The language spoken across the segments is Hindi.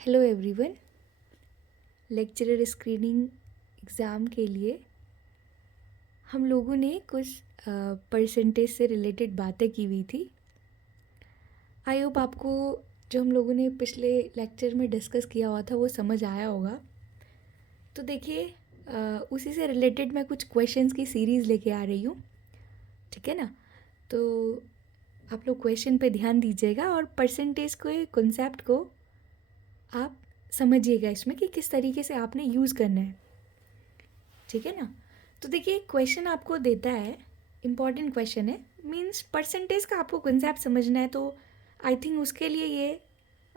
Hello everyone. Lecturer screening exam के लिए हम लोगों ने कुछ परसेंटेज से रिलेटेड बातें की हुई थी। आई होप आपको जो हम लोगों ने पिछले लेक्चर में डिस्कस किया हुआ था वो समझ आया होगा। तो देखिए, उसी से रिलेटेड मैं कुछ क्वेश्चंस की सीरीज़ लेके आ रही हूँ, ठीक है ना। तो आप लोग क्वेश्चन पे ध्यान दीजिएगा और परसेंटेज के कॉन्सेप्ट को आप समझिएगा इसमें कि किस तरीके से आपने यूज़ करना है, ठीक है ना। तो देखिए, क्वेश्चन आपको देता है, इम्पॉर्टेंट क्वेश्चन है, मींस परसेंटेज का आपको कंसेप्ट समझना है, तो आई थिंक उसके लिए ये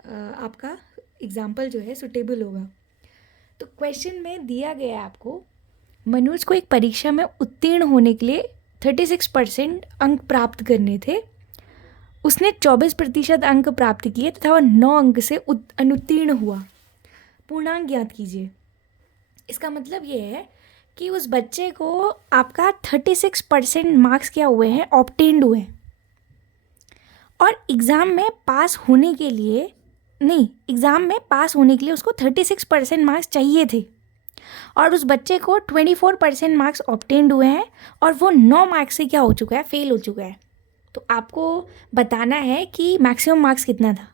आपका एग्जाम्पल जो है सुटेबल होगा। तो क्वेश्चन में दिया गया है आपको, मनोज को एक परीक्षा में उत्तीर्ण होने के लिए 36% अंक प्राप्त करने थे। उसने 24% अंक प्राप्त किए तथा वह 9 अंक से अनुत्तीर्ण हुआ। पूर्णांक ज्ञात कीजिए। इसका मतलब ये है कि उस बच्चे को आपका 36% मार्क्स क्या हुए हैं, ऑब्टेन्ड हुए हैं, और एग्ज़ाम में पास होने के लिए उसको 36% मार्क्स चाहिए थे, और उस बच्चे को 24% मार्क्स ऑब्टेन्ड हुए हैं और वो 9 मार्क्स से क्या हो चुका है, फेल हो चुका है। तो आपको बताना है कि मैक्सिमम मार्क्स कितना था।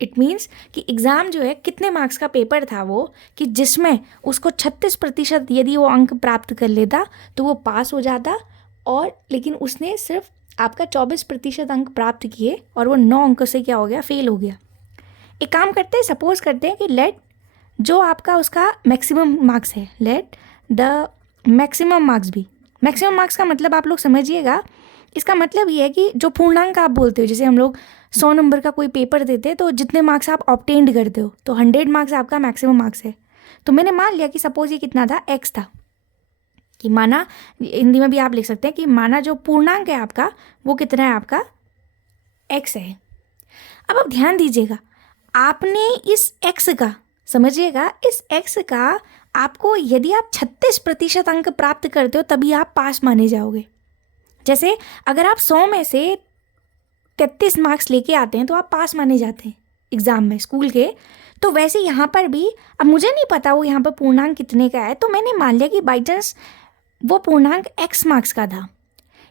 इट मीन्स कि एग्ज़ाम जो है कितने मार्क्स का पेपर था वो, कि जिसमें उसको 36% यदि वो अंक प्राप्त कर लेता तो वो पास हो जाता, और लेकिन उसने सिर्फ आपका 24% अंक प्राप्त किए और वो 9 अंकों से क्या हो गया, फेल हो गया। एक काम करते हैं, सपोज करते हैं कि लेट जो आपका उसका मैक्सिमम मार्क्स है, लेट द मैक्सिमम मार्क्स भी, मैक्सिमम मार्क्स का मतलब आप लोग समझिएगा, इसका मतलब ये है कि जो पूर्णांक आप बोलते हो, जैसे हम लोग 100 नंबर का कोई पेपर देते हैं तो जितने मार्क्स आप ऑब्टेन्ड करते हो तो 100 मार्क्स आपका मैक्सिमम मार्क्स है। तो मैंने मान लिया कि सपोज ये कितना था, x था, कि माना, हिंदी में भी आप लिख सकते हैं कि माना जो पूर्णांक है आपका वो कितना है, आपका x है। अब आप ध्यान दीजिएगा, आपने इस x का, समझिएगा, इस x का आपको यदि आप 36% अंक प्राप्त करते हो तभी आप पास माने जाओगे। जैसे अगर आप 100 में से 33 मार्क्स लेके आते हैं तो आप पास माने जाते हैं एग्ज़ाम में स्कूल के। तो वैसे यहाँ पर भी, अब मुझे नहीं पता वो यहाँ पर पूर्णांक कितने का है, तो मैंने मान लिया कि बाई चांस वो पूर्णांक x मार्क्स का था।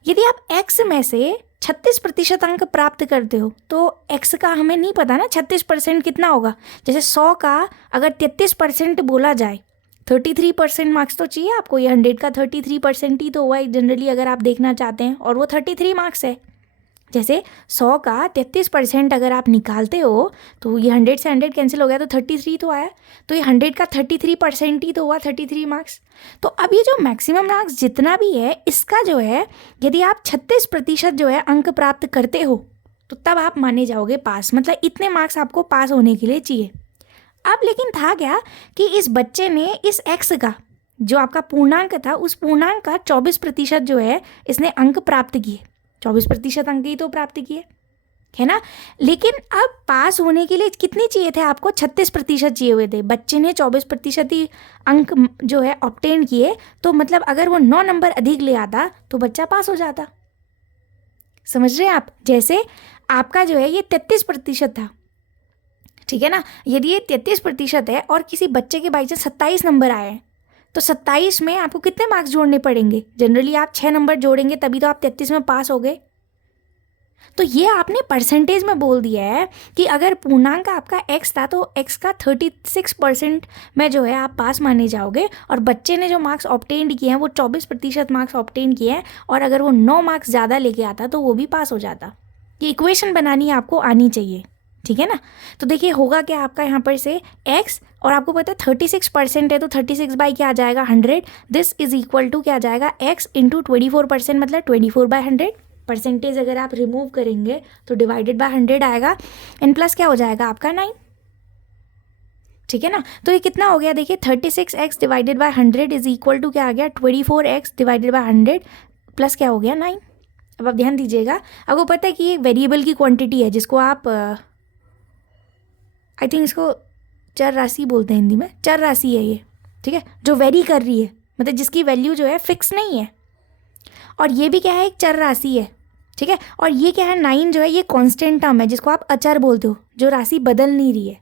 यदि आप x में से 36% अंक प्राप्त करते हो तो x का हमें नहीं पता ना, 36% कितना होगा। जैसे 100 का अगर 33% बोला जाए, 33% मार्क्स तो चाहिए आपको, ये 100 का 33% ही तो हुआ जनरली अगर आप देखना चाहते हैं, और वो 33 मार्क्स है। जैसे 100 का 33% अगर आप निकालते हो तो ये 100 से 100 कैंसिल हो गया तो 33 तो आया, तो ये 100 का 33% ही तो हुआ, 33 मार्क्स। तो अब ये जो मैक्सिमम मार्क्स जितना भी है इसका जो है, यदि आप 36% जो है अंक प्राप्त करते हो तो तब आप माने जाओगे पास, मतलब इतने मार्क्स आपको पास होने के लिए चाहिए। अब लेकिन था क्या कि इस बच्चे ने इस x का जो आपका पूर्णांक था, उस पूर्णांक का 24% जो है इसने अंक प्राप्त किए, 24% अंक ही तो प्राप्त किए, है ना। लेकिन अब पास होने के लिए कितनी चाहिए थे आपको, 36% चाहिए हुए थे। बच्चे ने 24% ही अंक जो है ऑब्टेन किए, तो मतलब अगर वो 9 नंबर अधिक ले आता तो बच्चा पास हो जाता। समझ रहे हैं आप। जैसे आपका जो है ये 33% था, ठीक है ना। यदि ये 33% है और किसी बच्चे के बाई चांस 27 नंबर आए हैं तो 27 में आपको कितने मार्क्स जोड़ने पड़ेंगे, जनरली आप 6 नंबर जोड़ेंगे तभी तो आप 33 में पास हो गए। तो ये आपने परसेंटेज में बोल दिया है कि अगर पूर्णांक आपका x था तो x का 36% में जो है आप पास माने जाओगे, और बच्चे ने जो मार्क्स ऑब्टेन्ड किए हैं वो 24% मार्क्स ऑब्टेन किए हैं, और अगर वो 9 मार्क्स ज़्यादा लेके आता तो वो भी पास हो जाता। ये इक्वेशन बनानी आपको आनी चाहिए, ठीक है ना। तो देखिए होगा क्या आपका यहाँ पर से x, और आपको पता है 36% है तो 36 बाई क्या आ जाएगा, 100। दिस इज इक्वल टू क्या आ जाएगा, x इंटू 24%, मतलब 24/100। परसेंटेज अगर आप रिमूव करेंगे तो डिवाइडेड बाय 100 आएगा, एन प्लस क्या हो जाएगा आपका 9, ठीक है ना। तो ये कितना हो गया, देखिए 36x divided by 100 is equal to क्या आ गया, 24x डिवाइडेड बाय 100 प्लस क्या हो गया 9। अब आप ध्यान दीजिएगा, आपको पता है कि ये वेरिएबल की क्वांटिटी है जिसको आप आई थिंक इसको चर राशि बोलते हैं हिंदी में, चर राशि है ये, ठीक है, जो वेरी कर रही है, मतलब जिसकी वैल्यू जो है फिक्स नहीं है। और ये भी क्या है, एक चर राशि है, ठीक है। और ये क्या है, 9 जो है ये कांस्टेंट टर्म है जिसको आप अचर बोलते हो, जो राशि बदल नहीं रही है।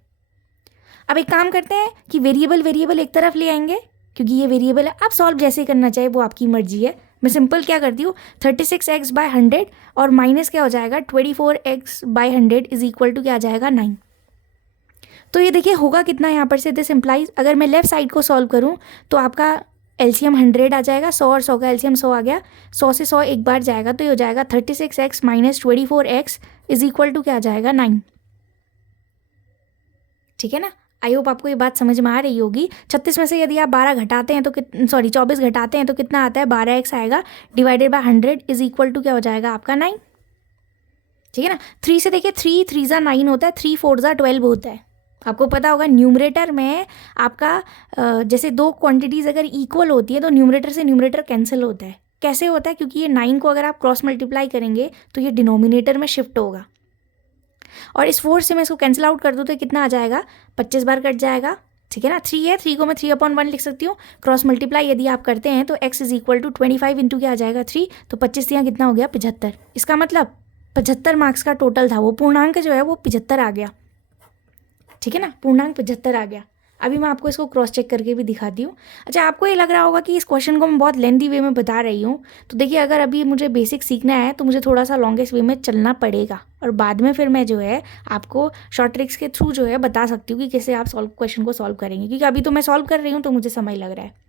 अब एक काम करते हैं कि वेरिएबल एक तरफ ले आएंगे, क्योंकि ये वेरिएबल है। आप सॉल्व जैसे करना चाहे वो आपकी मर्जी है। मैं सिंपल क्या करती हूँ, 36x/100 और माइनस क्या हो जाएगा 24x/100 इज इक्वल टू क्या आ जाएगा 9। तो ये देखिए होगा कितना यहाँ पर से, दिस इम्प्लाइज अगर मैं लेफ्ट साइड को सॉल्व करूँ तो आपका एलसीएम 100 आ जाएगा, 100 और 100 का एलसीएम 100 आ गया, 100 से 100 एक बार जाएगा तो ये हो जाएगा 36x minus 24x is equal to क्या आ जाएगा 9। ठीक है ना। आई होप आपको ये बात समझ में आ रही होगी। 36 में से यदि आप 12 घटाते हैं तो 24 घटाते हैं तो कितना आता है 12x आएगा, divided by 100 is equal to क्या हो जाएगा आपका 9। ठीक है ना। 3 से देखिए 3 3 ज़ा 9 होता है, 3 4 ज़ा 12 होता है। आपको पता होगा न्यूमरेटर में आपका जैसे दो क्वांटिटीज़ अगर इक्वल होती है तो न्यूमरेटर से न्यूमरेटर कैंसिल होता है। कैसे होता है, क्योंकि ये 9 को अगर आप क्रॉस मल्टीप्लाई करेंगे तो ये डिनोमिनेटर में शिफ्ट होगा, और इस 4 से मैं इसको कैंसिल आउट कर दूँ तो कितना आ जाएगा 25 बार कट जाएगा। ठीक है ना। 3 है, 3 को मैं 3/1 लिख सकती हूँ। क्रॉस मल्टीप्लाई यदि आप करते हैं तो x is equal to 25 into क्या आ जाएगा 3, तो 25 यहाँ कितना हो गया 75। इसका मतलब 75 मार्क्स का टोटल था, वो पूर्णांक जो है वो 75 आ गया। ठीक है ना, पूर्णांक 75 आ गया। अभी मैं आपको इसको क्रॉस चेक करके भी दिखाती हूँ। अच्छा, आपको ये लग रहा होगा कि इस क्वेश्चन को मैं बहुत लेंथी वे में बता रही हूँ, तो देखिए अगर अभी मुझे बेसिक सीखना है तो मुझे थोड़ा सा लॉन्गेस्ट वे में चलना पड़ेगा, और बाद में फिर मैं जो है आपको शॉर्ट ट्रिक्स के थ्रू जो है बता सकती हूँ कि कैसे आप क्वेश्चन को सॉल्व करेंगे, क्योंकि अभी तो मैं सॉल्व कर रही हूँ तो मुझे समय लग रहा है।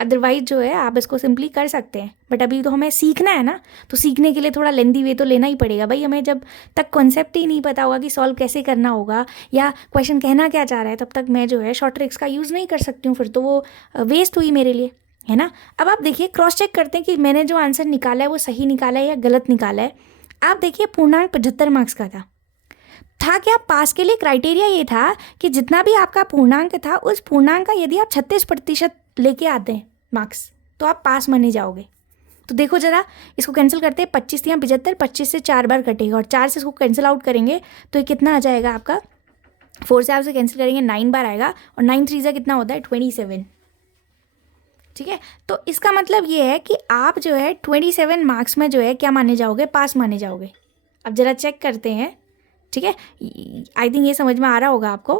अदरवाइज जो है आप इसको सिंपली कर सकते हैं, बट अभी तो हमें सीखना है ना, तो सीखने के लिए थोड़ा लेंदी वे तो लेना ही पड़ेगा भाई। हमें जब तक कॉन्सेप्ट ही नहीं पता होगा कि सॉल्व कैसे करना होगा या क्वेश्चन कहना क्या चाह रहा है, तब तक मैं जो है शॉर्ट ट्रिक्स का यूज़ नहीं कर सकती हूँ, फिर तो वो वेस्ट हुई मेरे लिए, है ना। अब आप देखिए क्रॉस चेक करते हैं कि मैंने जो आंसर निकाला है वो सही निकाला है या गलत निकाला है। आप देखिए पूर्णांक 75 मार्क्स का था क्या पास के लिए क्राइटेरिया ये था कि जितना भी आपका पूर्णांक था उस पूर्णांक का यदि आप 36% लेके आते हैं मार्क्स तो आप पास माने जाओगे। तो देखो जरा इसको कैंसिल करते हैं, 25 या 75, 25 से 4 बार कटेगा और 4 से इसको कैंसिल आउट करेंगे तो ये कितना आ जाएगा आपका, 4 से आप इसे कैंसिल करेंगे 9 बार आएगा, और 9 3 से कितना होता है 27। ठीक है, तो इसका मतलब ये है कि आप जो है 27 मार्क्स में जो है क्या माने जाओगे, पास माने जाओगे। अब जरा चेक करते हैं। ठीक है, आई थिंक ये समझ में आ रहा होगा आपको।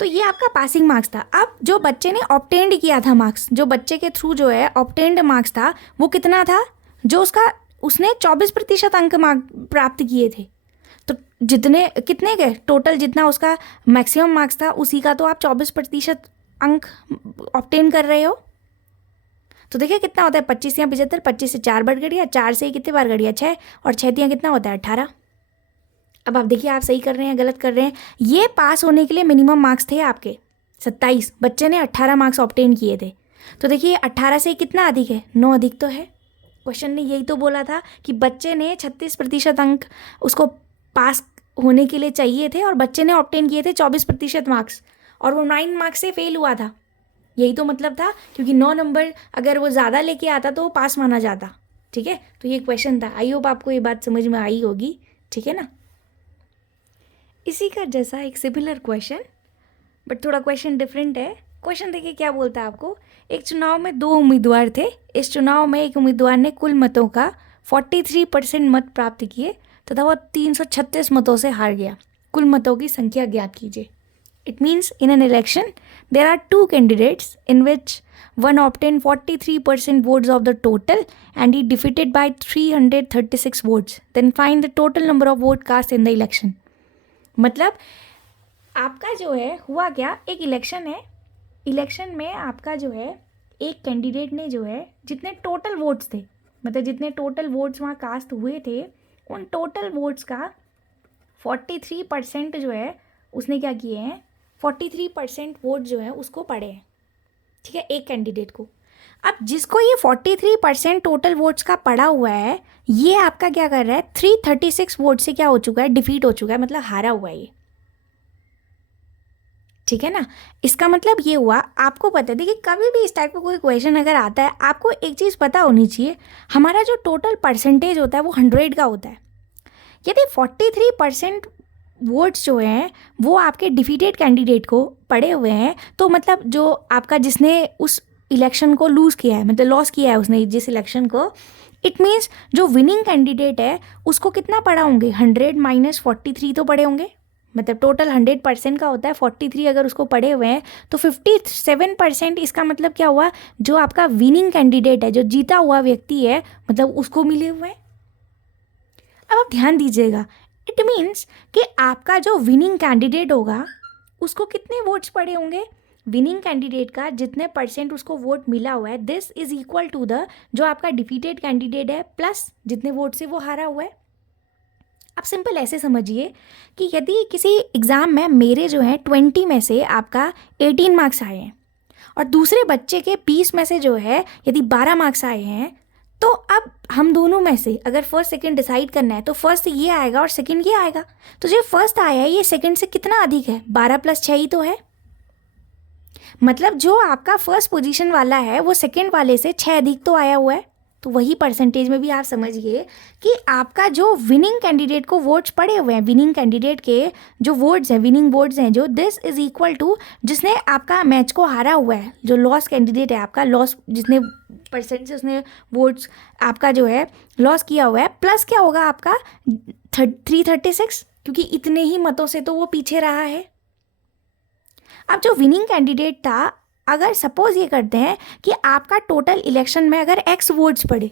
तो ये आपका पासिंग मार्क्स था। अब जो बच्चे ने ऑब्टेंड किया था मार्क्स, जो बच्चे के थ्रू जो है ऑब्टेंड मार्क्स था वो कितना था, जो उसने 24% अंक प्राप्त किए थे। तो कितने के टोटल जितना उसका मैक्सिमम मार्क्स था उसी का तो आप 24% अंक ऑब्टेन कर रहे हो। तो देखिए कितना होता है 25 या 75, 25 से 4 बार गढ़ गया, 4 से कितने बार गढ़ गया 6, और 6 या कितना होता है 18। अब आप देखिए आप सही कर रहे हैं गलत कर रहे हैं। ये पास होने के लिए मिनिमम मार्क्स थे आपके 27, बच्चे ने 18 मार्क्स ऑब्टेन किए थे। तो देखिए 18 से कितना अधिक है, 9 अधिक तो है। क्वेश्चन ने यही तो बोला था कि बच्चे ने 36% अंक उसको पास होने के लिए चाहिए थे और बच्चे ने ऑब्टेन किए थे 24% मार्क्स, और वो 9 मार्क्स से फेल हुआ था। यही तो मतलब था, क्योंकि 9 नंबर अगर वो ज़्यादा लेके आता तो वो पास माना जाता। ठीक है, तो ये क्वेश्चन था। आई होप आपको ये बात समझ में आई होगी। ठीक है ना। इसी का जैसा एक सिमिलर क्वेश्चन, बट थोड़ा क्वेश्चन डिफरेंट है। क्वेश्चन देखिए क्या बोलता है आपको। एक चुनाव में 2 उम्मीदवार थे। इस चुनाव में एक उम्मीदवार ने कुल मतों का 43% मत प्राप्त किए तथा वह 336 मतों से हार गया। कुल मतों की संख्या ज्ञात कीजिए। It means in an election there are 2 candidates in which one obtained 43% votes of the total and he defeated by 336 votes. Then find the total number of votes cast in the election. मतलब आपका जो है हुआ क्या, एक इलेक्शन है, इलेक्शन में आपका जो है एक कैंडिडेट ने जो है जितने टोटल वोट्स थे, मतलब जितने टोटल वोट्स वहाँ कास्ट हुए थे उन टोटल वोट्स का 43% जो है उसने क्या किए हैं, 43% वोट जो है उसको पड़े हैं। ठीक है, एक कैंडिडेट को। अब जिसको ये 43% टोटल वोट्स का पड़ा हुआ है ये आपका क्या कर रहा है, 336 वोट से क्या हो चुका है, डिफीट हो चुका है, मतलब हारा हुआ है ये। ठीक है ना। इसका मतलब ये हुआ, आपको पता है देखिए कभी भी इस टाइप का कोई क्वेश्चन अगर आता है आपको एक चीज़ पता होनी चाहिए, हमारा जो टोटल परसेंटेज होता है वो 100 का होता है। यदि 43% वोट्स जो हैं वो आपके डिफीटेड कैंडिडेट को पड़े हुए हैं, तो मतलब जो आपका जिसने उस इलेक्शन को लूज़ किया है, मतलब लॉस किया है उसने जिस इलेक्शन को, इट मीन्स जो विनिंग कैंडिडेट है उसको कितना पड़ा होंगे, 100 - 43 तो पड़े होंगे। मतलब टोटल 100% का होता है, 43 अगर उसको पढ़े हुए हैं तो 57% इसका मतलब क्या हुआ, जो आपका विनिंग कैंडिडेट है, जो जीता हुआ व्यक्ति है, मतलब उसको मिले हुए हैं। अब आप ध्यान दीजिएगा, इट मीन्स कि आपका जो विनिंग कैंडिडेट होगा उसको कितने वोट्स पड़े होंगे, विनिंग कैंडिडेट का जितने परसेंट उसको वोट मिला हुआ है, this is equal to the जो आपका डिफीटेड कैंडिडेट है प्लस जितने वोट से वो हारा हुआ है। आप सिंपल ऐसे समझिए कि यदि किसी एग्ज़ाम में मेरे जो है 20 में से आपका 18 मार्क्स आए हैं और दूसरे बच्चे के 20 में से जो है यदि 12 मार्क्स आए हैं, तो अब हम दोनों में से अगर फर्स्ट सेकंड डिसाइड करना है तो फर्स्ट ये आएगा और सेकंड ये आएगा। तो जो फर्स्ट आया है ये सेकंड से कितना अधिक है, 12 + 6 ही तो है। मतलब जो आपका फर्स्ट पोजीशन वाला है वो सेकंड वाले से 6 अधिक तो आया हुआ है। तो वही परसेंटेज में भी आप समझिए कि आपका जो विनिंग कैंडिडेट को वोट्स पड़े हुए हैं, विनिंग कैंडिडेट के जो वोट्स हैं, विनिंग वोट्स हैं जो, दिस इज इक्वल टू जिसने आपका मैच को हारा हुआ है, जो लॉस कैंडिडेट है आपका, लॉस जिसने परसेंट से उसने वोट्स आपका जो है लॉस किया हुआ है, प्लस क्या होगा आपका 336, क्योंकि इतने ही मतों से तो वो पीछे रहा है। अब जो विनिंग कैंडिडेट था, अगर सपोज ये करते हैं कि आपका टोटल इलेक्शन में अगर x वोट्स पड़े,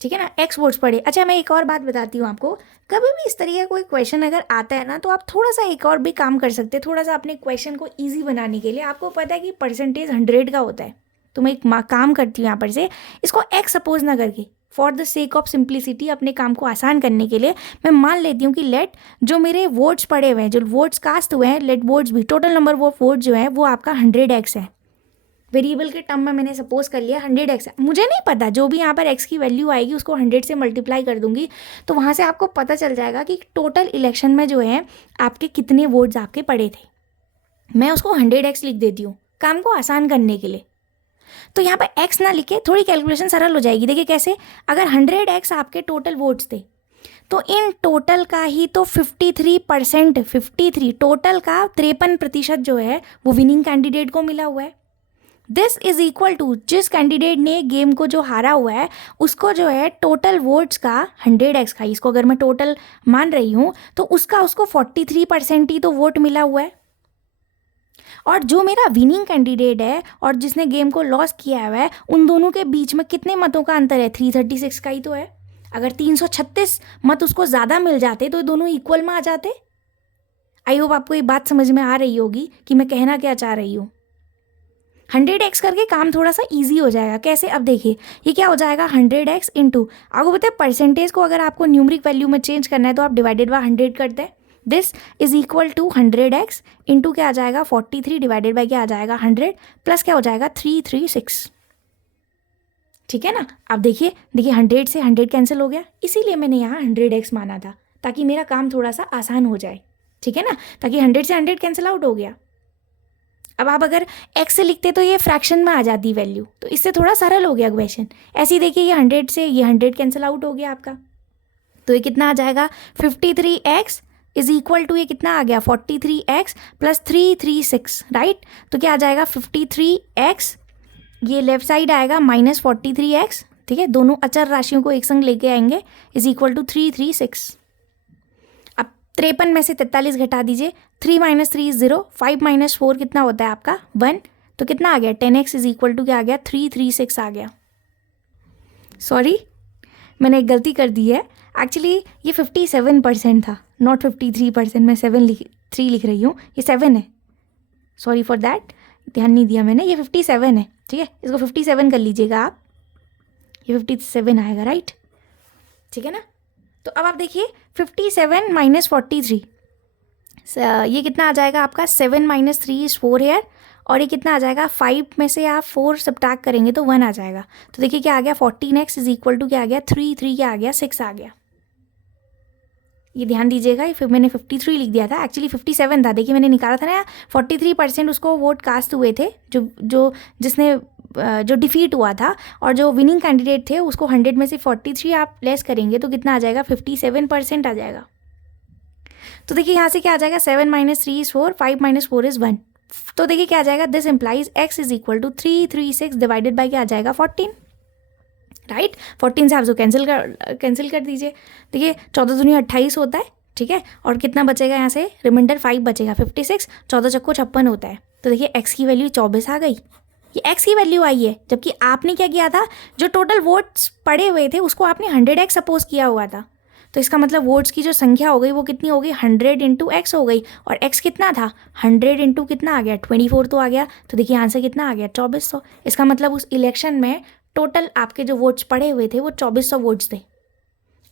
ठीक है ना, x वोट्स पड़े। अच्छा मैं एक और बात बताती हूँ आपको, कभी भी इस तरीके का कोई क्वेश्चन अगर आता है ना तो आप थोड़ा सा एक और भी काम कर सकते हैं, थोड़ा सा अपने क्वेश्चन को ईजी बनाने के लिए। आपको पता है कि परसेंटेज 100 का होता है, तो मैं एक काम करती हूँ यहाँ पर से, इसको x सपोज ना करके, for the sake of simplicity, अपने काम को आसान करने के लिए मैं मान लेती हूँ कि लेट जो मेरे वोट्स पड़े हुए हैं, जो वोट्स कास्ट हुए हैं, लेट वोट्स भी, टोटल नंबर ऑफ वोट जो है वो आपका 100x है। वेरिएबल के टर्म में मैंने सपोज कर लिया 100x है। मुझे नहीं पता, जो भी यहाँ पर x की वैल्यू आएगी उसको 100 से मल्टीप्लाई कर दूंगी, तो वहाँ से आपको पता चल जाएगा कि टोटल इलेक्शन में जो है आपके कितने वोट्स आपके पड़े थे। मैं उसको 100x लिख देती हूँ काम को आसान करने के लिए। तो यहाँ पर x ना लिखे, थोड़ी कैलकुलेशन सरल हो जाएगी। देखिए कैसे, अगर 100x आपके टोटल वोट्स थे तो इन टोटल का ही तो 53%, 53 टोटल का 53% जो है वो विनिंग कैंडिडेट को मिला हुआ है। दिस इज इक्वल टू जिस कैंडिडेट ने गेम को जो हारा हुआ है उसको जो है टोटल वोट्स का 100x का, इसको अगर मैं टोटल मान रही हूँ तो उसको 43% ही तो वोट मिला हुआ है। और जो मेरा विनिंग कैंडिडेट है और जिसने गेम को लॉस किया हुआ है, उन दोनों के बीच में कितने मतों का अंतर है, 336 का ही तो है। अगर 336 मत उसको ज़्यादा मिल जाते तो दोनों इक्वल में आ जाते। आई होप आपको ये बात समझ में आ रही होगी कि मैं कहना क्या चाह रही हूँ। 100x करके काम थोड़ा सा इजी हो जाएगा। कैसे, अब देखिए ये क्या हो जाएगा, 100x इंटू, आपको पता है परसेंटेज को अगर आपको न्यूमरिक वैल्यू में चेंज करना है तो आप डिवाइडेड बाय 100 करते हैं। This is equal to 100x into क्या आ जाएगा 43 डिवाइडेड बाय क्या आ जाएगा 100 प्लस क्या हो जाएगा 336। ठीक है ना। अब देखिए 100 से 100 कैंसिल हो गया, इसीलिए मैंने यहाँ 100x माना था ताकि मेरा काम थोड़ा सा आसान हो जाए। ठीक है ना, ताकि 100 से 100 कैंसिल आउट हो गया। अब आप अगर x से लिखते तो ये फ्रैक्शन में आ जाती वैल्यू, तो इससे थोड़ा सरल हो गया क्वेश्चन। ऐसे ही देखिए ये 100 से ये 100 कैंसिल आउट हो गया आपका, तो ये कितना आ जाएगा 53x इज इक्वल टू ये कितना आ गया 43x प्लस 336, राइट। तो क्या आ जाएगा 53x, ये लेफ्ट साइड आएगा माइनस 43x, ठीक है, दोनों अचर राशियों को एक संग लेके आएंगे, इज इक्वल टू 336। अब 53 में से 43 घटा दीजिए, 3 - 3 is 0, 5 - 4 कितना होता है आपका 1, तो कितना आ गया 10x इज इक्वल टू क्या आ गया 336 आ गया। सॉरी मैंने एक गलती कर दी है, एक्चुअली ये 57% था, नॉट 53%। मैं 3 लिख रही हूँ, ये 7 है, सॉरी फॉर दैट, ध्यान नहीं दिया मैंने, ये 57 है। ठीक है, इसको 57 कर लीजिएगा आप, ये 57 आएगा, राइट। ठीक है ना। तो अब आप देखिए 57 - 43, ये कितना आ जाएगा आपका 7 - 3 is 4 हेयर, और ये कितना आ जाएगा 5 में से आप 4 सब्ट्रैक्ट करेंगे तो 1 आ जाएगा। तो देखिए क्या आ गया 14x इज इक्वल टू क्या आ गया 3 क्या आ गया 6 आ गया। ये ध्यान दीजिएगा, फिर मैंने 53 लिख दिया था, एक्चुअली 57 था। देखिए मैंने निकाला था ना 43% उसको वोट कास्ट हुए थे, जो डिफीट हुआ था, और जो विनिंग कैंडिडेट थे उसको 100 में से 43 आप लेस करेंगे तो कितना आ जाएगा 57% आ जाएगा। तो देखिए यहाँ से क्या आ जाएगा 7 - 3 is 4, 5 - 4 is 1। तो देखिए क्या आ जाएगा, this implies x is equal to 336 divided by क्या आ जाएगा 14, राइट। 14 से आप जो कैंसिल कर दीजिए। देखिए 14 दूनी 28 होता है, ठीक है, और कितना बचेगा यहाँ से, रिमाइंडर 5 बचेगा, 56, 14 चक्को 56 होता है। तो देखिए एक्स की वैल्यू 24 आ गई, ये एक्स की वैल्यू आई है। जबकि आपने क्या किया था, जो टोटल वोट्स पड़े हुए थे उसको आपने 100x सपोज किया हुआ था। तो इसका मतलब वोट्स की जो संख्या हो गई वो कितनी हो गई, 100 इंटू एक्स हो गई। और एक्स कितना था, 100 इंटू कितना आ गया, 24 तो आ गया। तो देखिए आंसर कितना आ गया, 2400। इसका मतलब उस इलेक्शन में टोटल आपके जो वोट्स पड़े हुए थे वो 2400 वोट्स थे।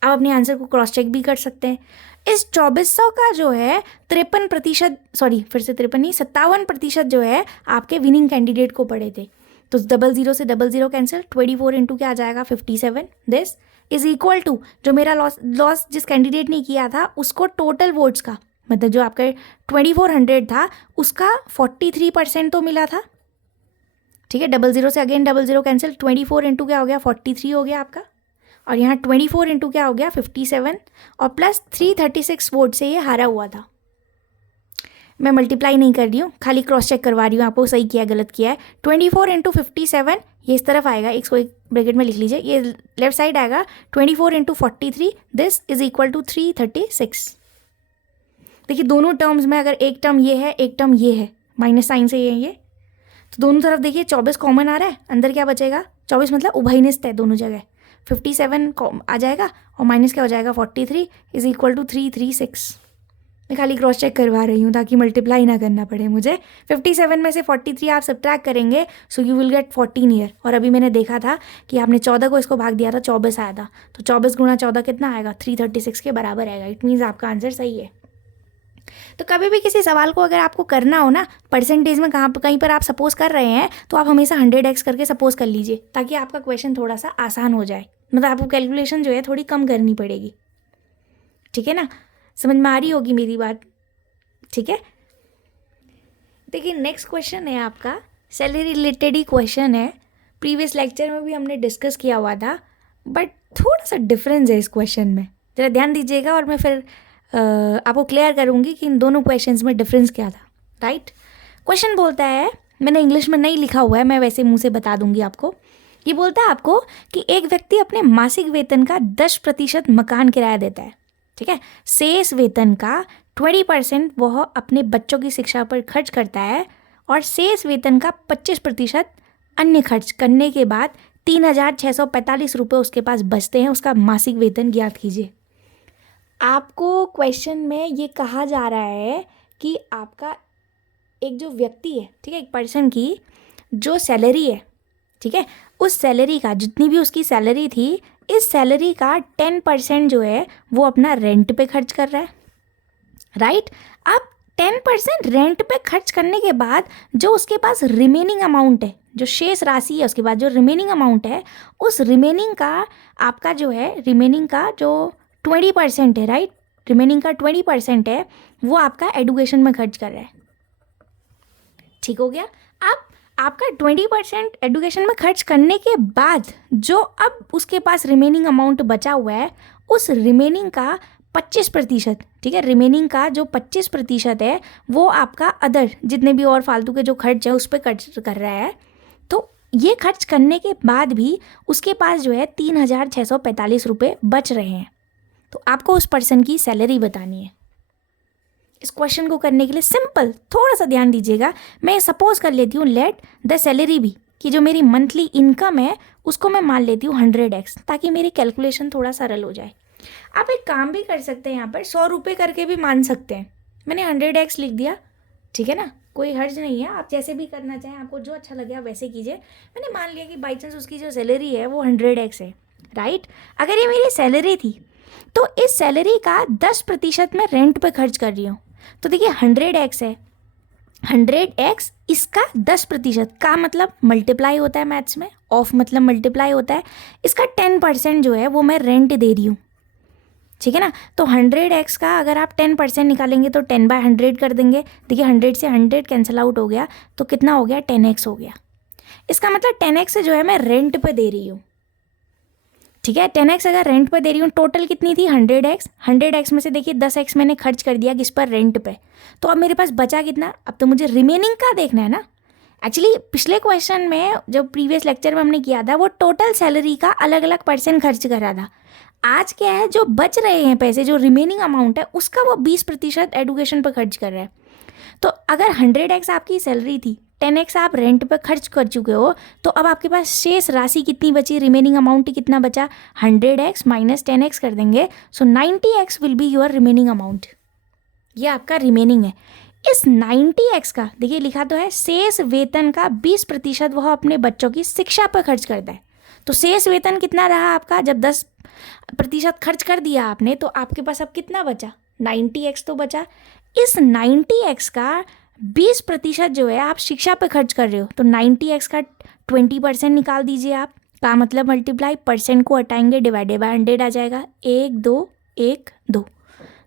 आप अपने आंसर को क्रॉस चेक भी कर सकते हैं। इस 2400 का जो है 53%, सॉरी फिर से 53 नहीं, 57% जो है आपके विनिंग कैंडिडेट को पड़े थे। तो 00 से 00 कैंसिल, 24 इंटू क्या आ जाएगा, 57। दिस इज इक्वल टू जो मेरा लॉस जिस कैंडिडेट ने किया था उसको टोटल वोट्स का, मतलब जो आपका 2400 था उसका 43% तो मिला था। ठीक है, 00 से अगेन 00 कैंसिल, 24 इंटू क्या हो गया, 43 हो गया आपका। और यहाँ 24 इंटू क्या हो गया, 57, और प्लस 336 वोट से ये हारा हुआ था। मैं मल्टीप्लाई नहीं कर रही हूँ, खाली क्रॉस चेक करवा रही हूँ आपको सही किया गलत किया है। 24 इंटू 57 ये इस तरफ आएगा, इसको एक ब्रैकेट में लिख लीजिए, ये लेफ्ट साइड आएगा। 24 into 43 this is equal to 336। देखिए दोनों टर्म्स में अगर एक टर्म ये है एक टर्म ये है, माइनस साइन से ये तो दोनों तरफ देखिए 24 कॉमन आ रहा है, अंदर क्या बचेगा, 24 मतलब उभयनिष्ठ है दोनों जगह, 57 आ जाएगा और माइनस क्या हो जाएगा, 43 इज इक्वल टू 336। मैं खाली क्रॉस चेक करवा रही हूँ ताकि मल्टीप्लाई ना करना पड़े मुझे। 57 में से 43 आप सब्ट्रैक्ट करेंगे so you will gate 14 year. और अभी मैंने देखा था कि आपने 14 को इसको भाग दिया था, 24 आया था, तो 24 गुणा 14 कितना आएगा, 336 के बराबर आएगा। इट मीन्स आपका आंसर सही है। तो कभी भी किसी सवाल को अगर आपको करना हो ना परसेंटेज में कहीं पर आप सपोज कर रहे हैं तो आप हमेशा 100x करके सपोज कर लीजिए ताकि आपका क्वेश्चन थोड़ा सा आसान हो जाए, मतलब आपको कैलकुलेशन जो है थोड़ी कम करनी पड़ेगी। ठीक है ना, समझ में आ रही होगी मेरी बात। ठीक है, देखिए नेक्स्ट क्वेश्चन है आपका सैलरी रिलेटेड ही क्वेश्चन है, प्रीवियस लेक्चर में भी हमने डिस्कस किया हुआ था बट थोड़ा सा डिफरेंस है इस क्वेश्चन में, ज़रा ध्यान दीजिएगा और मैं फिर आपको क्लियर करूँगी कि इन दोनों क्वेश्चंस में डिफरेंस क्या था। राइट, क्वेश्चन बोलता है, मैंने इंग्लिश में नहीं लिखा हुआ है, मैं वैसे मुंह से बता दूंगी आपको। ये बोलता है आपको कि एक व्यक्ति अपने मासिक वेतन का 10% मकान किराया देता है। ठीक है, शेष वेतन का 20% वह अपने बच्चों की शिक्षा पर खर्च करता है और शेष वेतन का 25% अन्य खर्च करने के बाद 3,645 रुपये उसके पास बचते हैं। उसका मासिक वेतन ज्ञात कीजिए। आपको क्वेश्चन में ये कहा जा रहा है कि आपका एक जो व्यक्ति है, ठीक है, एक पर्सन की जो सैलरी है, ठीक है, उस सैलरी का जितनी भी उसकी सैलरी थी, इस सैलरी का 10% जो है वो अपना रेंट पे खर्च कर रहा है। राइट, अब 10% रेंट पे खर्च करने के बाद जो उसके पास रिमेनिंग अमाउंट है, जो शेष राशि है उसके बाद जो रिमेनिंग अमाउंट है, उस रिमेनिंग का आपका जो है रिमेनिंग का जो 20% है, राइट, रिमेनिंग का 20% है वो आपका एडुकेशन में खर्च कर रहा है। ठीक हो गया। अब आपका 20% एडुकेशन में खर्च करने के बाद जो अब उसके पास रिमेनिंग अमाउंट बचा हुआ है, उस रिमेनिंग का 25%, ठीक है, रिमेनिंग का जो 25% है वो आपका अदर जितने भी और फालतू के जो खर्च है उस पर खर्च कर रहा है। तो ये खर्च करने के बाद भी उसके पास जो है 3,645 रुपये बच रहे हैं। तो आपको उस पर्सन की सैलरी बतानी है। इस क्वेश्चन को करने के लिए सिंपल थोड़ा सा ध्यान दीजिएगा, मैं सपोज कर लेती हूँ लेट द सैलरी भी, कि जो मेरी मंथली इनकम है उसको मैं मान लेती हूँ 100x, ताकि मेरी कैलकुलेशन थोड़ा सरल हो जाए। आप एक काम भी कर सकते हैं, यहाँ पर 100 रुपये करके भी मान सकते हैं। मैंने 100x लिख दिया, ठीक है ना, कोई हर्ज नहीं है, आप जैसे भी करना चाहें, आपको जो अच्छा लगे आप वैसे कीजिए। मैंने मान लिया कि बाई चांस उसकी जो सैलरी है वो 100x है। राइट, अगर ये मेरी सैलरी थी तो इस सैलरी का 10% मैं रेंट पे खर्च कर रही हूँ। तो देखिए 100x है, 100x इसका 10% का मतलब मल्टीप्लाई होता है मैथ्स में, ऑफ मतलब मल्टीप्लाई होता है, इसका 10% जो है वो मैं रेंट दे रही हूँ। ठीक है ना, तो 100x का अगर आप 10% निकालेंगे तो 10/100 कर देंगे। देखिए 100 से 100 कैंसिल आउट हो गया तो कितना हो गया, 10x हो गया। इसका मतलब 10x जो है मैं रेंट पे दे रही हूँ। ठीक है, 10x अगर रेंट पे दे रही हूँ, टोटल कितनी थी 100x, 100x में से देखिए 10x मैंने खर्च कर दिया किस पर, रेंट पे। तो अब मेरे पास बचा कितना, अब तो मुझे रिमेनिंग का देखना है ना। एक्चुअली पिछले क्वेश्चन में जो प्रीवियस लेक्चर में हमने किया था वो टोटल सैलरी का अलग अलग % खर्च कर रहा था। आज क्या है, जो बच रहे हैं पैसे, जो रिमेनिंग अमाउंट है उसका वो 20% एडुकेशन पर खर्च कर रहा है। तो अगर 100x आपकी सैलरी थी, 10x आप रेंट पर खर्च कर चुके हो, तो अब आपके पास शेष राशि कितनी बची, रिमेनिंग अमाउंट कितना बचा, 100x माइनस 10x कर देंगे, सो 90x will be your remaining amount. ये आपका रिमेनिंग है। इस 90x का देखिए लिखा तो है शेष वेतन का 20% वह अपने बच्चों की शिक्षा पर खर्च करता है। तो शेष वेतन कितना रहा आपका, जब 10% खर्च कर दिया आपने, तो आपके पास अब कितना बचा, 90x तो बचा। इस 90x का 20% जो है आप शिक्षा पे खर्च कर रहे हो, तो 90x का 20% निकाल दीजिए आप, का मतलब मल्टीप्लाई, परसेंट को हटाएंगे, डिवाइडेड बाय 100 आ जाएगा, 1 2 1 2,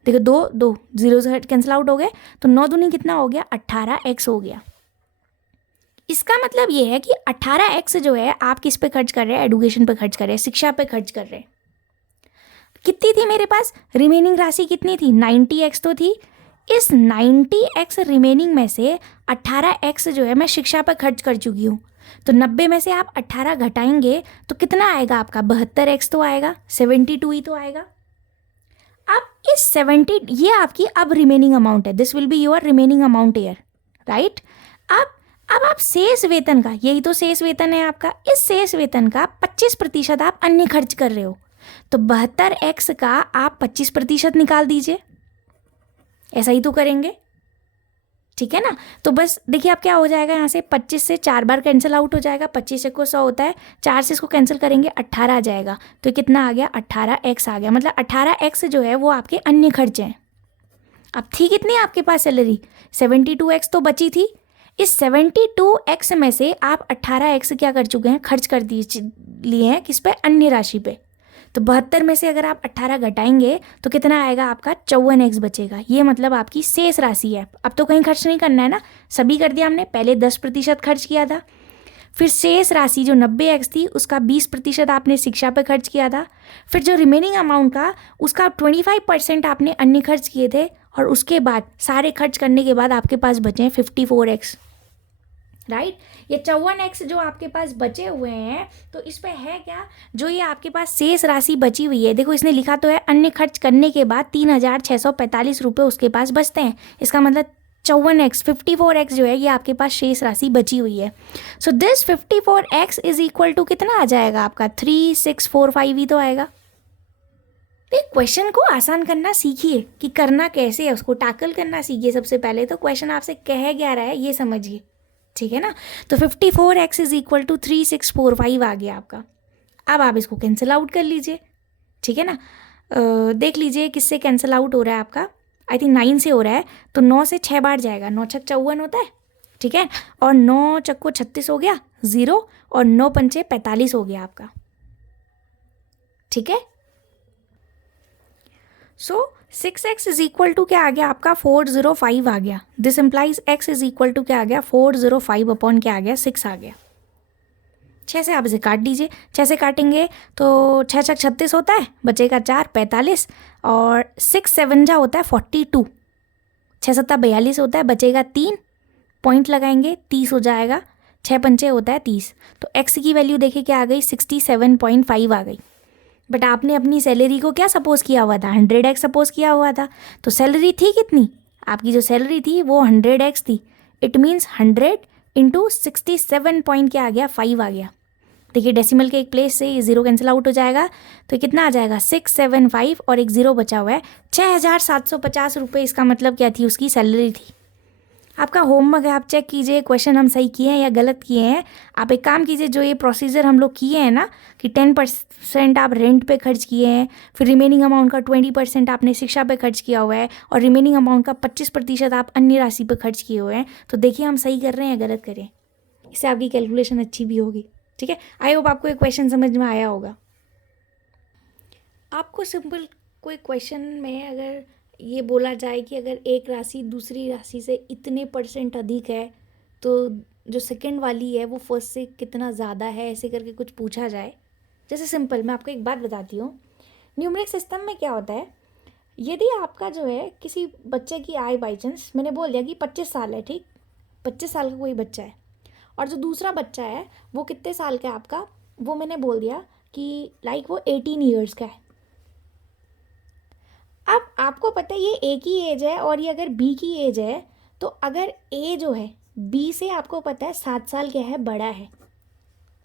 देखो 2 2 जीरो से कैंसिल आउट हो गए, तो 9 दूनी कितना हो गया, 18x हो गया। इसका मतलब ये है कि 18x जो है आप किस पे खर्च कर रहे हैं, एडुकेशन पे खर्च कर रहे हैं, शिक्षा पे खर्च कर रहे हैं। कितनी थी मेरे पास रिमेनिंग राशि, कितनी थी, 90x तो थी। इस 90x रिमेनिंग में से 18x जो है मैं शिक्षा पर खर्च कर चुकी हूँ, तो 90 में से आप 18 घटाएंगे तो कितना आएगा आपका, 72x तो आएगा, 72 ही तो आएगा। अब इस 70, ये आपकी अब रिमेनिंग अमाउंट है, this will be your remaining amount year, right. अब आप शेष वेतन का, यही तो शेष वेतन है आपका, इस शेष वेतन का 25% आप अन्य खर्च कर रहे हो, तो 72x का आप 25% निकाल दीजिए, ऐसा ही तो करेंगे, ठीक है ना। तो बस देखिए अब क्या हो जाएगा, यहाँ से 25 से 4 बार कैंसिल आउट हो जाएगा, 25 को 100 होता है, 4 से इसको कैंसिल करेंगे 18 आ जाएगा, तो कितना आ गया, 18x आ गया। मतलब 18x जो है वो आपके अन्य खर्चे हैं। अब थी कितनी आपके पास सैलरी, 72x तो बची थी। इस 72x में से आप 18x क्या कर चुके हैं, खर्च कर लिए हैं, किस पे, अन्य राशि पे। तो 72 में से अगर आप 18 घटाएंगे तो कितना आएगा आपका, 54x बचेगा। ये मतलब आपकी शेष राशि है। अब तो कहीं खर्च नहीं करना है ना, सभी कर दिया हमने, पहले 10% खर्च किया था, फिर शेष राशि जो 90x थी उसका 20% आपने शिक्षा पर खर्च किया था, फिर जो रिमेनिंग अमाउंट का उसका 25% आपने अन्य खर्च किए थे, और उसके बाद सारे खर्च करने के बाद आपके पास बचे हैं 54x, राइट। ये 54x जो आपके पास बचे हुए हैं, तो इस पे है क्या, जो ये आपके पास शेष राशि बची हुई है, देखो इसने लिखा तो है अन्य खर्च करने के बाद 3645 रुपये उसके पास बचते हैं। इसका मतलब 54x जो है ये आपके पास शेष राशि बची हुई है। So this 54x is equal to कितना आ जाएगा आपका, 3645 ही तो आएगा। एक क्वेश्चन को आसान करना सीखिए कि करना कैसे है, उसको टैकल करना सीखिए। सबसे पहले तो क्वेश्चन आपसे कह क्या रहा है ये समझिए, ठीक है ना। तो 54x इज इक्वल टू 3645 आ गया आपका। अब आप इसको कैंसिल आउट कर लीजिए, ठीक है ना। देख लीजिए किससे कैंसिल आउट हो रहा है आपका, आई थिंक 9 से हो रहा है, तो 9 से 6 बार जाएगा, 9 छक 54 होता है, ठीक है, और 9 चक्को 36 हो गया 0, और 9 पंचे 45 हो गया आपका, ठीक है। सो 6x इज इक्वल टू क्या आ गया आपका, 405 आ गया। This implies x is equal to क्या आ गया, 405 अपॉन क्या आ गया, 6 आ गया। 6 से आप इसे काट दीजिए, 6 से काटेंगे तो 6 छक 36 होता है, बचेगा 4 45, और 6 7 जा होता है 42, 6 7 42 होता है, बचेगा 3, पॉइंट लगाएंगे 30 हो जाएगा, 6 पंचे होता है 30। तो x की वैल्यू देखिए क्या आ गई, 67.5 आ गई। बट आपने अपनी सैलरी को क्या सपोज किया हुआ था, 100x सपोज किया हुआ था, तो सैलरी थी कितनी, आपकी जो सैलरी थी वो 100x थी। इट मीन्स 100 इंटू 67 पॉइंट क्या आ गया, 5 आ गया। देखिए डेसिमल के एक प्लेस से ये 0 कैंसिल आउट हो जाएगा, तो कितना आ जाएगा, 675, और एक 0 बचा हुआ है, 6750 रुपये। इसका मतलब क्या थी, उसकी सैलरी थी। आपका होमवर्क है, आप चेक कीजिए क्वेश्चन हम सही किए हैं या गलत किए हैं। आप एक काम कीजिए, जो ये प्रोसीजर हम लोग किए हैं ना, कि 10% आप रेंट पे खर्च किए हैं, फिर रिमेनिंग अमाउंट का 20% आपने शिक्षा पे खर्च किया हुआ है, और रिमेनिंग अमाउंट का 25% आप अन्य राशि पे खर्च किए हुए हैं, तो देखिए हम सही कर रहे हैं या गलत करें। इससे आपकी कैलकुलेशन अच्छी भी होगी, ठीक है। आई होप आपको एक क्वेश्चन समझ में आया होगा। आपको सिंपल कोई क्वेश्चन में अगर ये बोला जाए कि अगर एक राशि दूसरी राशि से इतने % अधिक है, तो जो सेकंड वाली है वो फर्स्ट से कितना ज़्यादा है, ऐसे करके कुछ पूछा जाए। जैसे सिंपल मैं आपको एक बात बताती हूँ, न्यूमरिक सिस्टम में क्या होता है, यदि आपका जो है किसी बच्चे की आय बाई चांस मैंने बोल दिया कि 25 साल है, ठीक, 25 साल का कोई बच्चा है, और जो दूसरा बच्चा है वो कितने साल का है आपका, वो मैंने बोल दिया कि लाइक वो 18 ईयर्स का है, अब आपको पता है ये ए की एज है और ये अगर बी की एज है, तो अगर ए जो है बी से आपको पता है 7 साल क्या है, बड़ा है,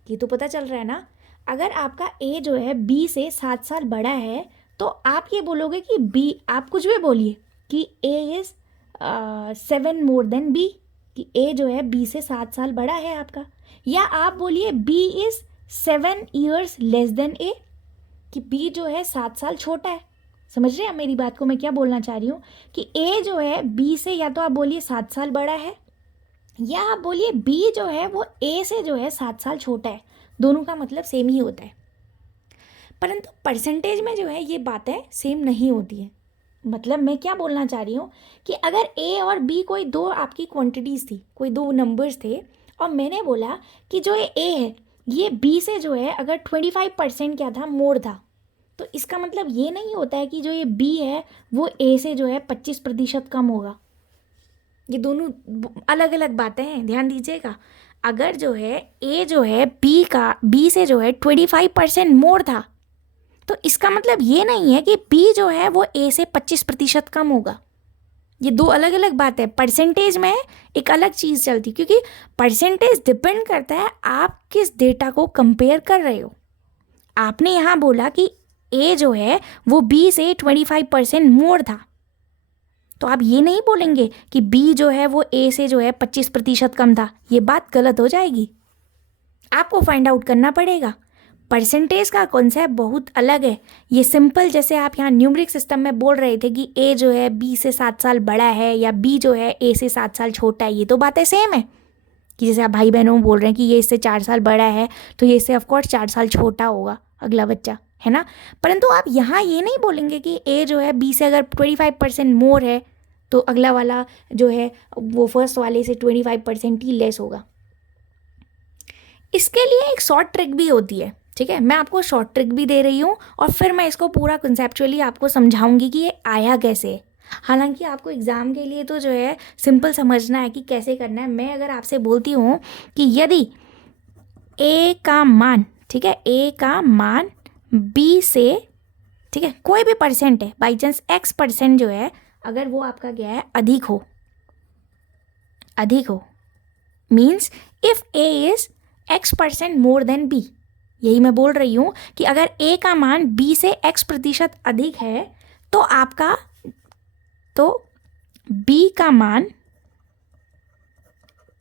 ये तो पता चल रहा है ना। अगर आपका ए जो है बी से 7 साल बड़ा है, तो आप ये बोलोगे कि बी, आप कुछ भी बोलिए कि A is 7 more than B, कि ए जो है बी से 7 साल बड़ा है आपका। या आप बोलिए B is 7 years less than A, कि बी जो है 7 साल छोटा है। समझ रहे हैं मेरी बात को, मैं क्या बोलना चाह रही हूँ कि ए जो है बी से, या तो आप बोलिए 7 साल बड़ा है, या आप बोलिए बी जो है वो ए से जो है 7 साल छोटा है। दोनों का मतलब सेम ही होता है, परंतु परसेंटेज में जो है ये बातें सेम नहीं होती है। मतलब मैं क्या बोलना चाह रही हूँ कि अगर ए और बी कोई दो आपकी क्वांटिटीज़ थी, कोई दो नंबर्स थे, और मैंने बोला कि जो ये ए है ये बी से जो है अगर 25% क्या था, मोर था, तो इसका मतलब ये नहीं होता है कि जो ये बी है वो ए से जो है 25% कम होगा। ये दोनों अलग अलग बातें हैं, ध्यान दीजिएगा। अगर जो है ए जो है बी से जो है 25% मोर था, तो इसका मतलब ये नहीं है कि बी जो है वो ए से 25% कम होगा। ये दो अलग अलग बातें। परसेंटेज में एक अलग चीज़ चलती, क्योंकि परसेंटेज डिपेंड करता है आप किस डेटा को कंपेयर कर रहे हो। आपने यहाँ बोला कि ए जो है वो बी से 25% मोर था, तो आप ये नहीं बोलेंगे कि बी जो है वो ए से जो है 25% कम था। ये बात गलत हो जाएगी। आपको फाइंड आउट करना पड़ेगा। परसेंटेज का कॉन्सेप्ट बहुत अलग है। ये सिंपल, जैसे आप यहाँ न्यूमरिक सिस्टम में बोल रहे थे कि ए जो है बी से 7 साल बड़ा है या बी जो है ए से 7 साल छोटा है, ये तो बातें सेम है। कि जैसे आप भाई बहनों में बोल रहे हैं कि ये इससे 4 साल बड़ा है, तो ये इससे ऑफकोर्स 4 साल छोटा होगा अगला बच्चा, है ना। परंतु आप यहाँ ये नहीं बोलेंगे कि ए जो है बी से अगर 25% मोर है, तो अगला वाला जो है वो फर्स्ट वाले से 25% ही लेस होगा। इसके लिए एक शॉर्ट ट्रिक भी होती है, ठीक है। मैं आपको शॉर्ट ट्रिक भी दे रही हूँ और फिर मैं इसको पूरा कंसेप्चुअली आपको समझाऊंगी कि ये आया कैसे। हालांकि आपको एग्ज़ाम के लिए तो जो है सिंपल समझना है कि कैसे करना है। मैं अगर आपसे बोलती हूँ कि यदि ए का मान, ठीक है, ए का मान बी से, ठीक है, कोई भी परसेंट है, बाई चांस x% जो है, अगर वो आपका क्या है, अधिक हो, means if A is x% more than B. यही मैं बोल रही हूँ कि अगर a का मान b से x% अधिक है, तो आपका, तो b का मान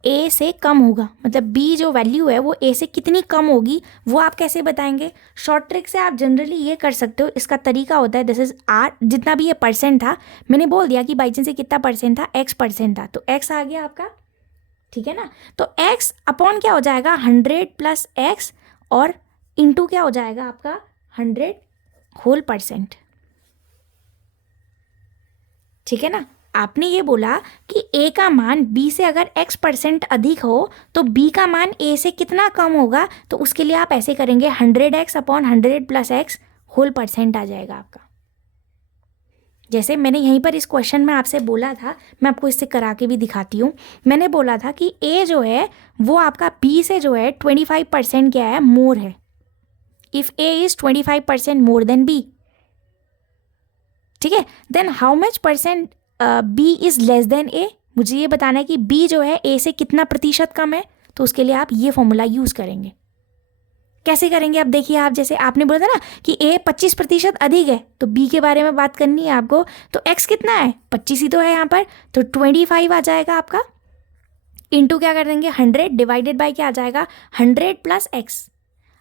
a से कम होगा। मतलब b जो वैल्यू है वो a से कितनी कम होगी, वो आप कैसे बताएंगे? शॉर्ट ट्रिक से आप जनरली ये कर सकते हो। इसका तरीका होता है, दिस इज r, जितना भी ये परसेंट था, मैंने बोल दिया कि बाई चांस से कितना परसेंट था, x% था, तो x आ गया आपका, ठीक है ना। तो x अपॉन क्या हो जाएगा, 100 + x, और इंटू क्या हो जाएगा आपका 100 होल %, ठीक है ना। आपने ये बोला कि a का मान b से अगर x% अधिक हो, तो b का मान a से कितना कम होगा, तो उसके लिए आप ऐसे करेंगे 100x अपॉन 100 + x होल % आ जाएगा आपका। जैसे मैंने यहीं पर इस क्वेश्चन में आपसे बोला था, मैं आपको इससे करा के भी दिखाती हूँ। मैंने बोला था कि a जो है वो आपका b से जो है 25% क्या है, मोर है। If a is 25% more than b, ठीक है, then how much % b is less than a। मुझे ये बताना है कि b जो है a से कितना प्रतिशत कम है, तो उसके लिए आप ये फॉर्मूला यूज़ करेंगे। कैसे करेंगे? अब देखिए, आप जैसे आपने बोला था ना कि a 25% अधिक है, तो b के बारे में बात करनी है आपको, तो x कितना है, 25 ही तो है यहाँ पर, तो 25 आ जाएगा आपका, इंटू क्या कर देंगे 100 डिवाइडेड बाय क्या आ जाएगा 100 + x।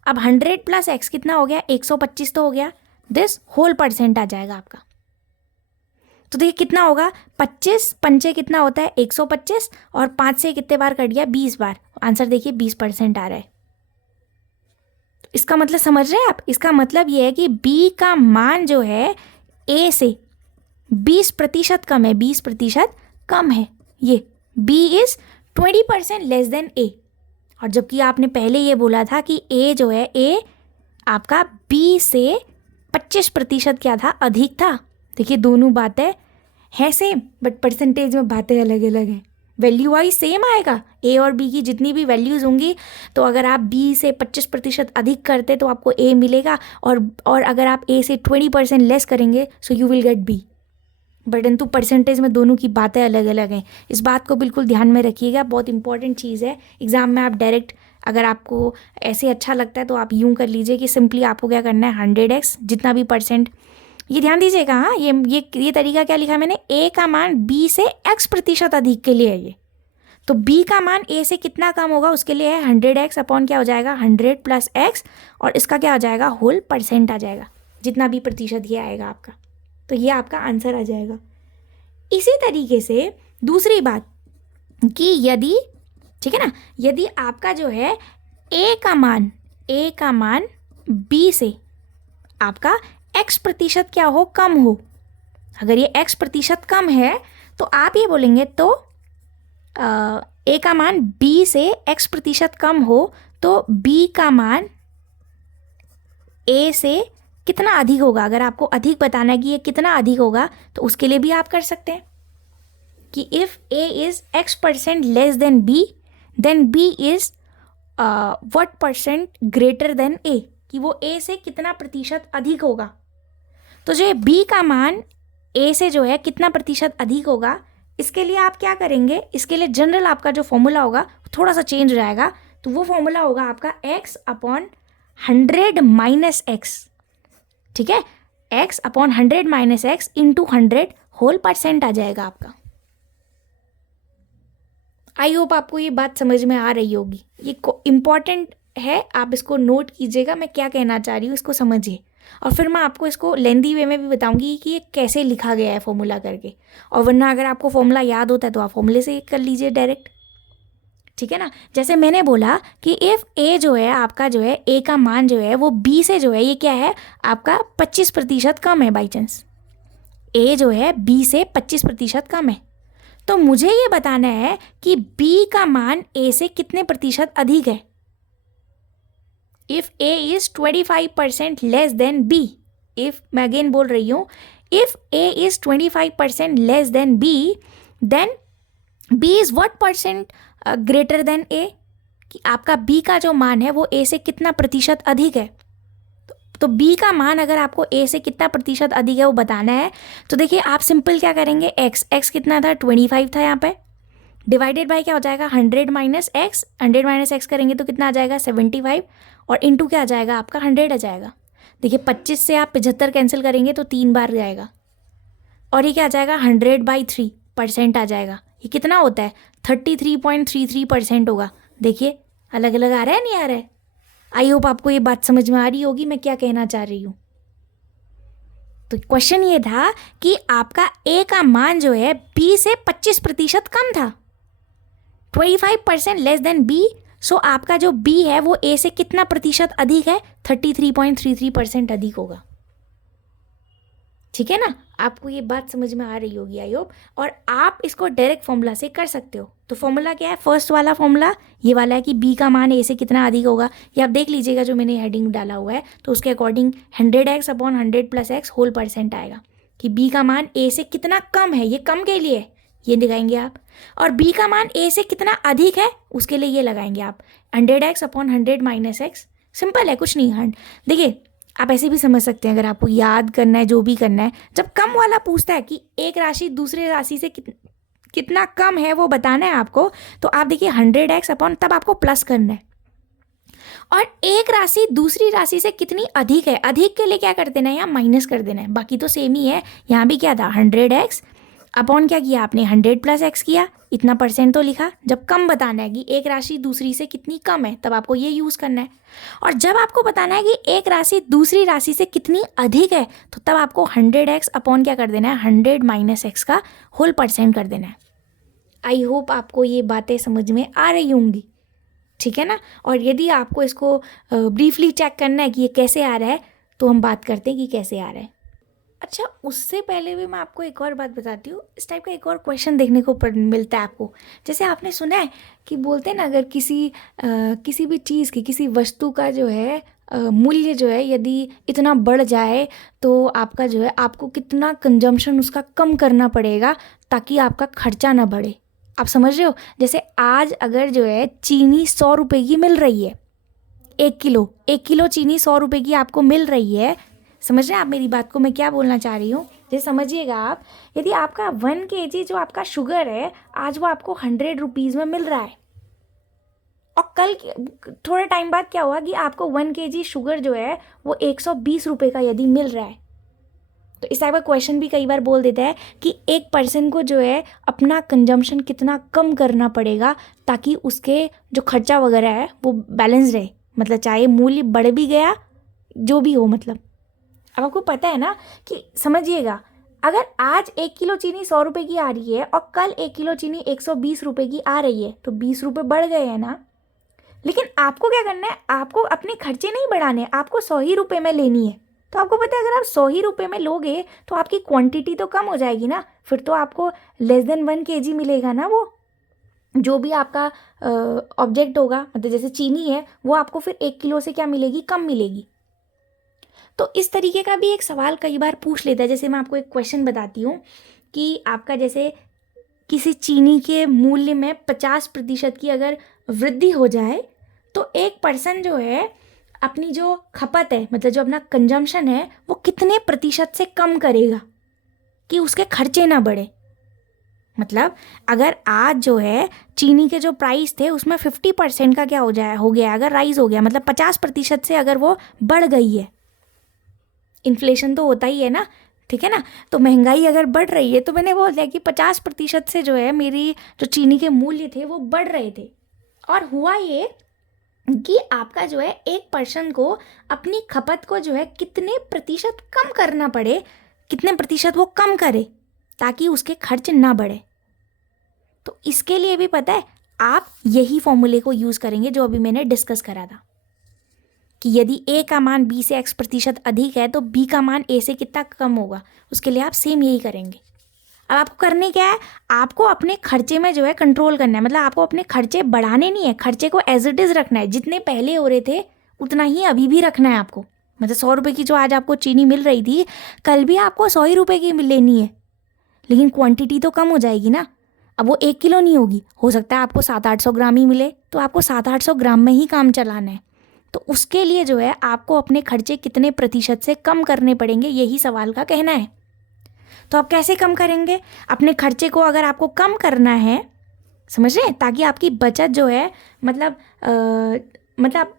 अब 100 + x कितना हो गया, 125 तो हो गया, दिस होल % आ जाएगा आपका। तो देखिए कितना होगा, 25 पंचे कितना होता है 125, और 5 से कितने बार कट गया, 20 बार। आंसर देखिए 20% आ रहा है। तो इसका मतलब समझ रहे हैं आप? इसका मतलब ये है कि b का मान जो है a से 20% कम है, 20% कम है। ये b is 20% less than a। और जबकि आपने पहले ये बोला था कि a जो है, a आपका b से 25% क्या था, अधिक था। देखिए दोनों बातें है सेम, बट परसेंटेज में बातें अलग अलग हैं। वैल्यू वाइज सेम आएगा, ए और बी की जितनी भी वैल्यूज़ होंगी। तो अगर आप बी से 25% अधिक करते तो आपको ए मिलेगा, और अगर आप ए से 20% लेस करेंगे so you will get B. परंतु परसेंटेज में दोनों की बातें अलग अलग हैं, इस बात को बिल्कुल ध्यान में रखिएगा, बहुत इंपॉर्टेंट चीज़ है। एग्ज़ाम में आप डायरेक्ट, अगर आपको ऐसे अच्छा लगता है तो आप यूँ कर लीजिए कि सिंपली आपको क्या करना है, 100x जितना भी परसेंट, ये ध्यान दीजिएगा। हाँ, ये तरीका क्या लिखा है मैंने, ए का मान बी से x% अधिक के लिए है ये। तो b का मान a से कितना कम होगा उसके लिए है 100x अपॉन क्या हो जाएगा 100 + x, और इसका क्या हो जाएगा होल % आ जाएगा, जितना भी प्रतिशत ये आएगा आपका। तो ये आपका आंसर आ जाएगा। इसी तरीके से दूसरी बात कि यदि, ठीक है ना, यदि आपका जो है a का मान b से आपका x% क्या हो, कम हो, अगर ये x% कम है तो आप ये बोलेंगे, तो a का मान b से x% कम हो तो b का मान a से कितना अधिक होगा। अगर आपको अधिक बताना है कि ये कितना अधिक होगा तो उसके लिए भी आप कर सकते हैं कि if a is x% less than b, then b is what % greater than a, कि वो a से कितना प्रतिशत अधिक होगा। तो जो b का मान a से जो है कितना प्रतिशत अधिक होगा, इसके लिए आप क्या करेंगे, इसके लिए जनरल आपका जो फॉर्मूला होगा थोड़ा सा चेंज रहेगा। तो वो फॉर्मूला होगा आपका x/100 - x, ठीक है, x/100 - x इंटू 100 होल % आ जाएगा आपका। आई होप आपको ये बात समझ में आ रही होगी, ये इम्पॉर्टेंट है, आप इसको नोट कीजिएगा, मैं क्या कहना चाह रही हूँ इसको समझिए, और फिर मैं आपको इसको लेंदी वे में भी बताऊंगी कि ये कैसे लिखा गया है फॉर्मूला करके। और वरना अगर आपको फॉर्मूला याद होता है तो आप फॉर्मूले से कर लीजिए डायरेक्ट, ठीक है ना। जैसे मैंने बोला कि इफ़ ए जो है आपका, जो है ए का मान जो है वो बी से जो है ये क्या है आपका 25% कम है, बाई चांस ए जो है बी से 25% कम है, तो मुझे ये बताना है कि बी का मान ए से कितने प्रतिशत अधिक है। If A is 25% less than B, if, मैं अगेन बोल रही हूँ, if A is 25% less than B, then B is what % greater than A, कि आपका बी का जो मान है वो ए से कितना प्रतिशत अधिक है। तो बी का मान अगर आपको ए से कितना प्रतिशत अधिक है वो बताना है, तो देखिए आप सिंपल क्या करेंगे, x कितना था 25 था यहाँ पे, डिवाइडेड बाय क्या हो जाएगा 100 - x, 100 - x करेंगे तो कितना आ जाएगा 75, और इंटू क्या आ जाएगा आपका 100 आ जाएगा। देखिए 25 से आप 75 कैंसिल करेंगे तो 3 बार जाएगा, और ये क्या आ जाएगा 100/3% आ जाएगा। ये कितना होता है 33.33% होगा। देखिए अलग अलग आ रहा है, नहीं आ रहा है। आई होप आपको ये बात समझ में आ रही होगी मैं क्या कहना चाह रही हूँ। तो क्वेश्चन ये था कि आपका ए का मान जो है बी से 25% कम था, 25% लेस देन बी, सो आपका जो बी है वो ए से कितना प्रतिशत अधिक है, 33.33% अधिक होगा, ठीक है ना। आपको ये बात समझ में आ रही होगी आई होप, और आप इसको डायरेक्ट फॉर्मूला से कर सकते हो। तो फॉर्मूला क्या है, फर्स्ट वाला फॉर्मूला ये वाला है कि बी का मान ए से कितना अधिक होगा, ये आप देख लीजिएगा जो मैंने हेडिंग डाला हुआ है, तो उसके अकॉर्डिंग 100x/100 + x होल % आएगा कि बी का मान ए से कितना कम है, ये कम के लिए ये लगाएंगे आप, और बी का मान ए से कितना अधिक है उसके लिए ये लगाएंगे आप 100x/100 - x। सिंपल है, कुछ नहीं। देखिए आप ऐसे भी समझ सकते हैं, अगर आपको याद करना है जो भी करना है, जब कम वाला पूछता है कि एक राशि दूसरे राशि से कितना कम है वो बताना है आपको, तो आप देखिए 100x अपॉन, तब आपको प्लस करना है, और एक राशि दूसरी राशि से कितनी अधिक है, अधिक के लिए क्या कर देना है, यहाँ माइनस कर देना है, बाकी तो सेम ही है। यहाँ भी क्या था 100x अपॉन क्या किया आपने 100 + x किया, इतना % तो लिखा। जब कम बताना है कि एक राशि दूसरी से कितनी कम है तब आपको ये यूज़ करना है, और जब आपको बताना है कि एक राशि दूसरी राशि से कितनी अधिक है तो तब आपको 100x अपॉन क्या कर देना है 100 - x का होल % कर देना है। आई होप आपको ये बातें समझ में आ रही होंगी, ठीक है ना। और यदि आपको इसको ब्रीफली चेक करना है कि ये कैसे आ रहा है तो हम बात करते हैं कि कैसे आ रहा है। अच्छा, उससे पहले भी मैं आपको एक और बात बताती हूँ। इस टाइप का एक और क्वेश्चन देखने को मिलता है आपको। जैसे आपने सुना है कि बोलते हैं ना, अगर किसी भी चीज़ की, किसी वस्तु का जो है मूल्य जो है यदि इतना बढ़ जाए तो आपका जो है, आपको कितना कंजम्पशन उसका कम करना पड़ेगा ताकि आपका खर्चा ना बढ़े। आप समझ रहे हो? जैसे आज अगर जो है चीनी 100 रुपये की मिल रही है, 1 किलो चीनी 100 रुपये की आपको मिल रही है। समझ रहे हैं आप मेरी बात को, मैं क्या बोलना चाह रही हूँ? जैसे समझिएगा आप, यदि आपका 1 kg जो आपका शुगर है आज वो आपको 100 रुपीज़ में मिल रहा है, और कल थोड़े टाइम बाद क्या हुआ कि आपको 1 kg शुगर जो है वो 120 रुपये का यदि मिल रहा है, तो इस टाइप का क्वेश्चन भी कई बार बोल देता है कि एक पर्सन को जो है अपना कंजम्पशन कितना कम करना पड़ेगा ताकि उसके जो खर्चा वगैरह है वो बैलेंस रहे, मतलब चाहे मूल्य बढ़ भी गया जो भी हो। मतलब अब आपको पता है ना कि समझिएगा, अगर आज 1 किलो चीनी 100 रुपये की आ रही है और कल 1 किलो चीनी 120 रुपये की आ रही है, तो 20 रुपये बढ़ गए हैं ना। लेकिन आपको क्या करना है, आपको अपने खर्चे नहीं बढ़ाने, आपको 100 ही रुपये में लेनी है। तो आपको पता है अगर आप 100 ही रुपये में लोगे तो आपकी क्वांटिटी तो कम हो जाएगी ना, फिर तो आपको लेस देन 1 kg मिलेगा ना। वो जो भी आपका ऑब्जेक्ट होगा, मतलब जैसे चीनी है, वो आपको फिर 1 किलो से क्या मिलेगी, कम मिलेगी। तो इस तरीके का भी एक सवाल कई बार पूछ लेता है। जैसे मैं आपको एक क्वेश्चन बताती हूँ कि आपका जैसे किसी चीनी के मूल्य में 50% की अगर वृद्धि हो जाए तो एक पर्सन जो है अपनी जो खपत है, मतलब जो अपना कंजम्पशन है, वो कितने प्रतिशत से कम करेगा कि उसके खर्चे ना बढ़े। मतलब अगर आज जो है चीनी के जो प्राइस थे उसमें 50% का क्या हो गया, अगर राइज हो गया, मतलब 50% से अगर वो बढ़ गई है, इन्फ्लेशन तो होता ही है ना, ठीक है ना, तो महंगाई अगर बढ़ रही है तो मैंने बोल दिया कि 50% से जो है मेरी जो चीनी के मूल्य थे वो बढ़ रहे थे। और हुआ ये कि आपका जो है एक पर्सन को अपनी खपत को जो है कितने प्रतिशत कम करना पड़े, कितने प्रतिशत वो कम करे ताकि उसके खर्च ना बढ़े। तो इसके लिए भी पता है आप यही फॉर्मूले को यूज़ करेंगे जो अभी मैंने डिस्कस करा था कि यदि ए का मान बी से x% अधिक है तो बी का मान ए से कितना कम होगा, उसके लिए आप सेम यही करेंगे। अब आपको करने क्या है, आपको अपने खर्चे में जो है कंट्रोल करना है, मतलब आपको अपने खर्चे बढ़ाने नहीं है, खर्चे को एज इट इज़ रखना है। जितने पहले हो रहे थे उतना ही अभी भी रखना है आपको। मतलब 100 रुपये की जो आज आपको चीनी मिल रही थी, कल भी आपको 100 ही रुपये की लेनी है, लेकिन क्वांटिटी तो कम हो जाएगी ना। अब वो 1 किलो नहीं होगी, हो सकता है आपको 700-800 ग्राम ही मिले, तो आपको 700-800 ग्राम में ही काम चलाना है। तो उसके लिए जो है आपको अपने खर्चे कितने प्रतिशत से कम करने पड़ेंगे, यही सवाल का कहना है। तो आप कैसे कम करेंगे अपने खर्चे को? अगर आपको कम करना है, समझ रहे हैं, ताकि आपकी बचत जो है मतलब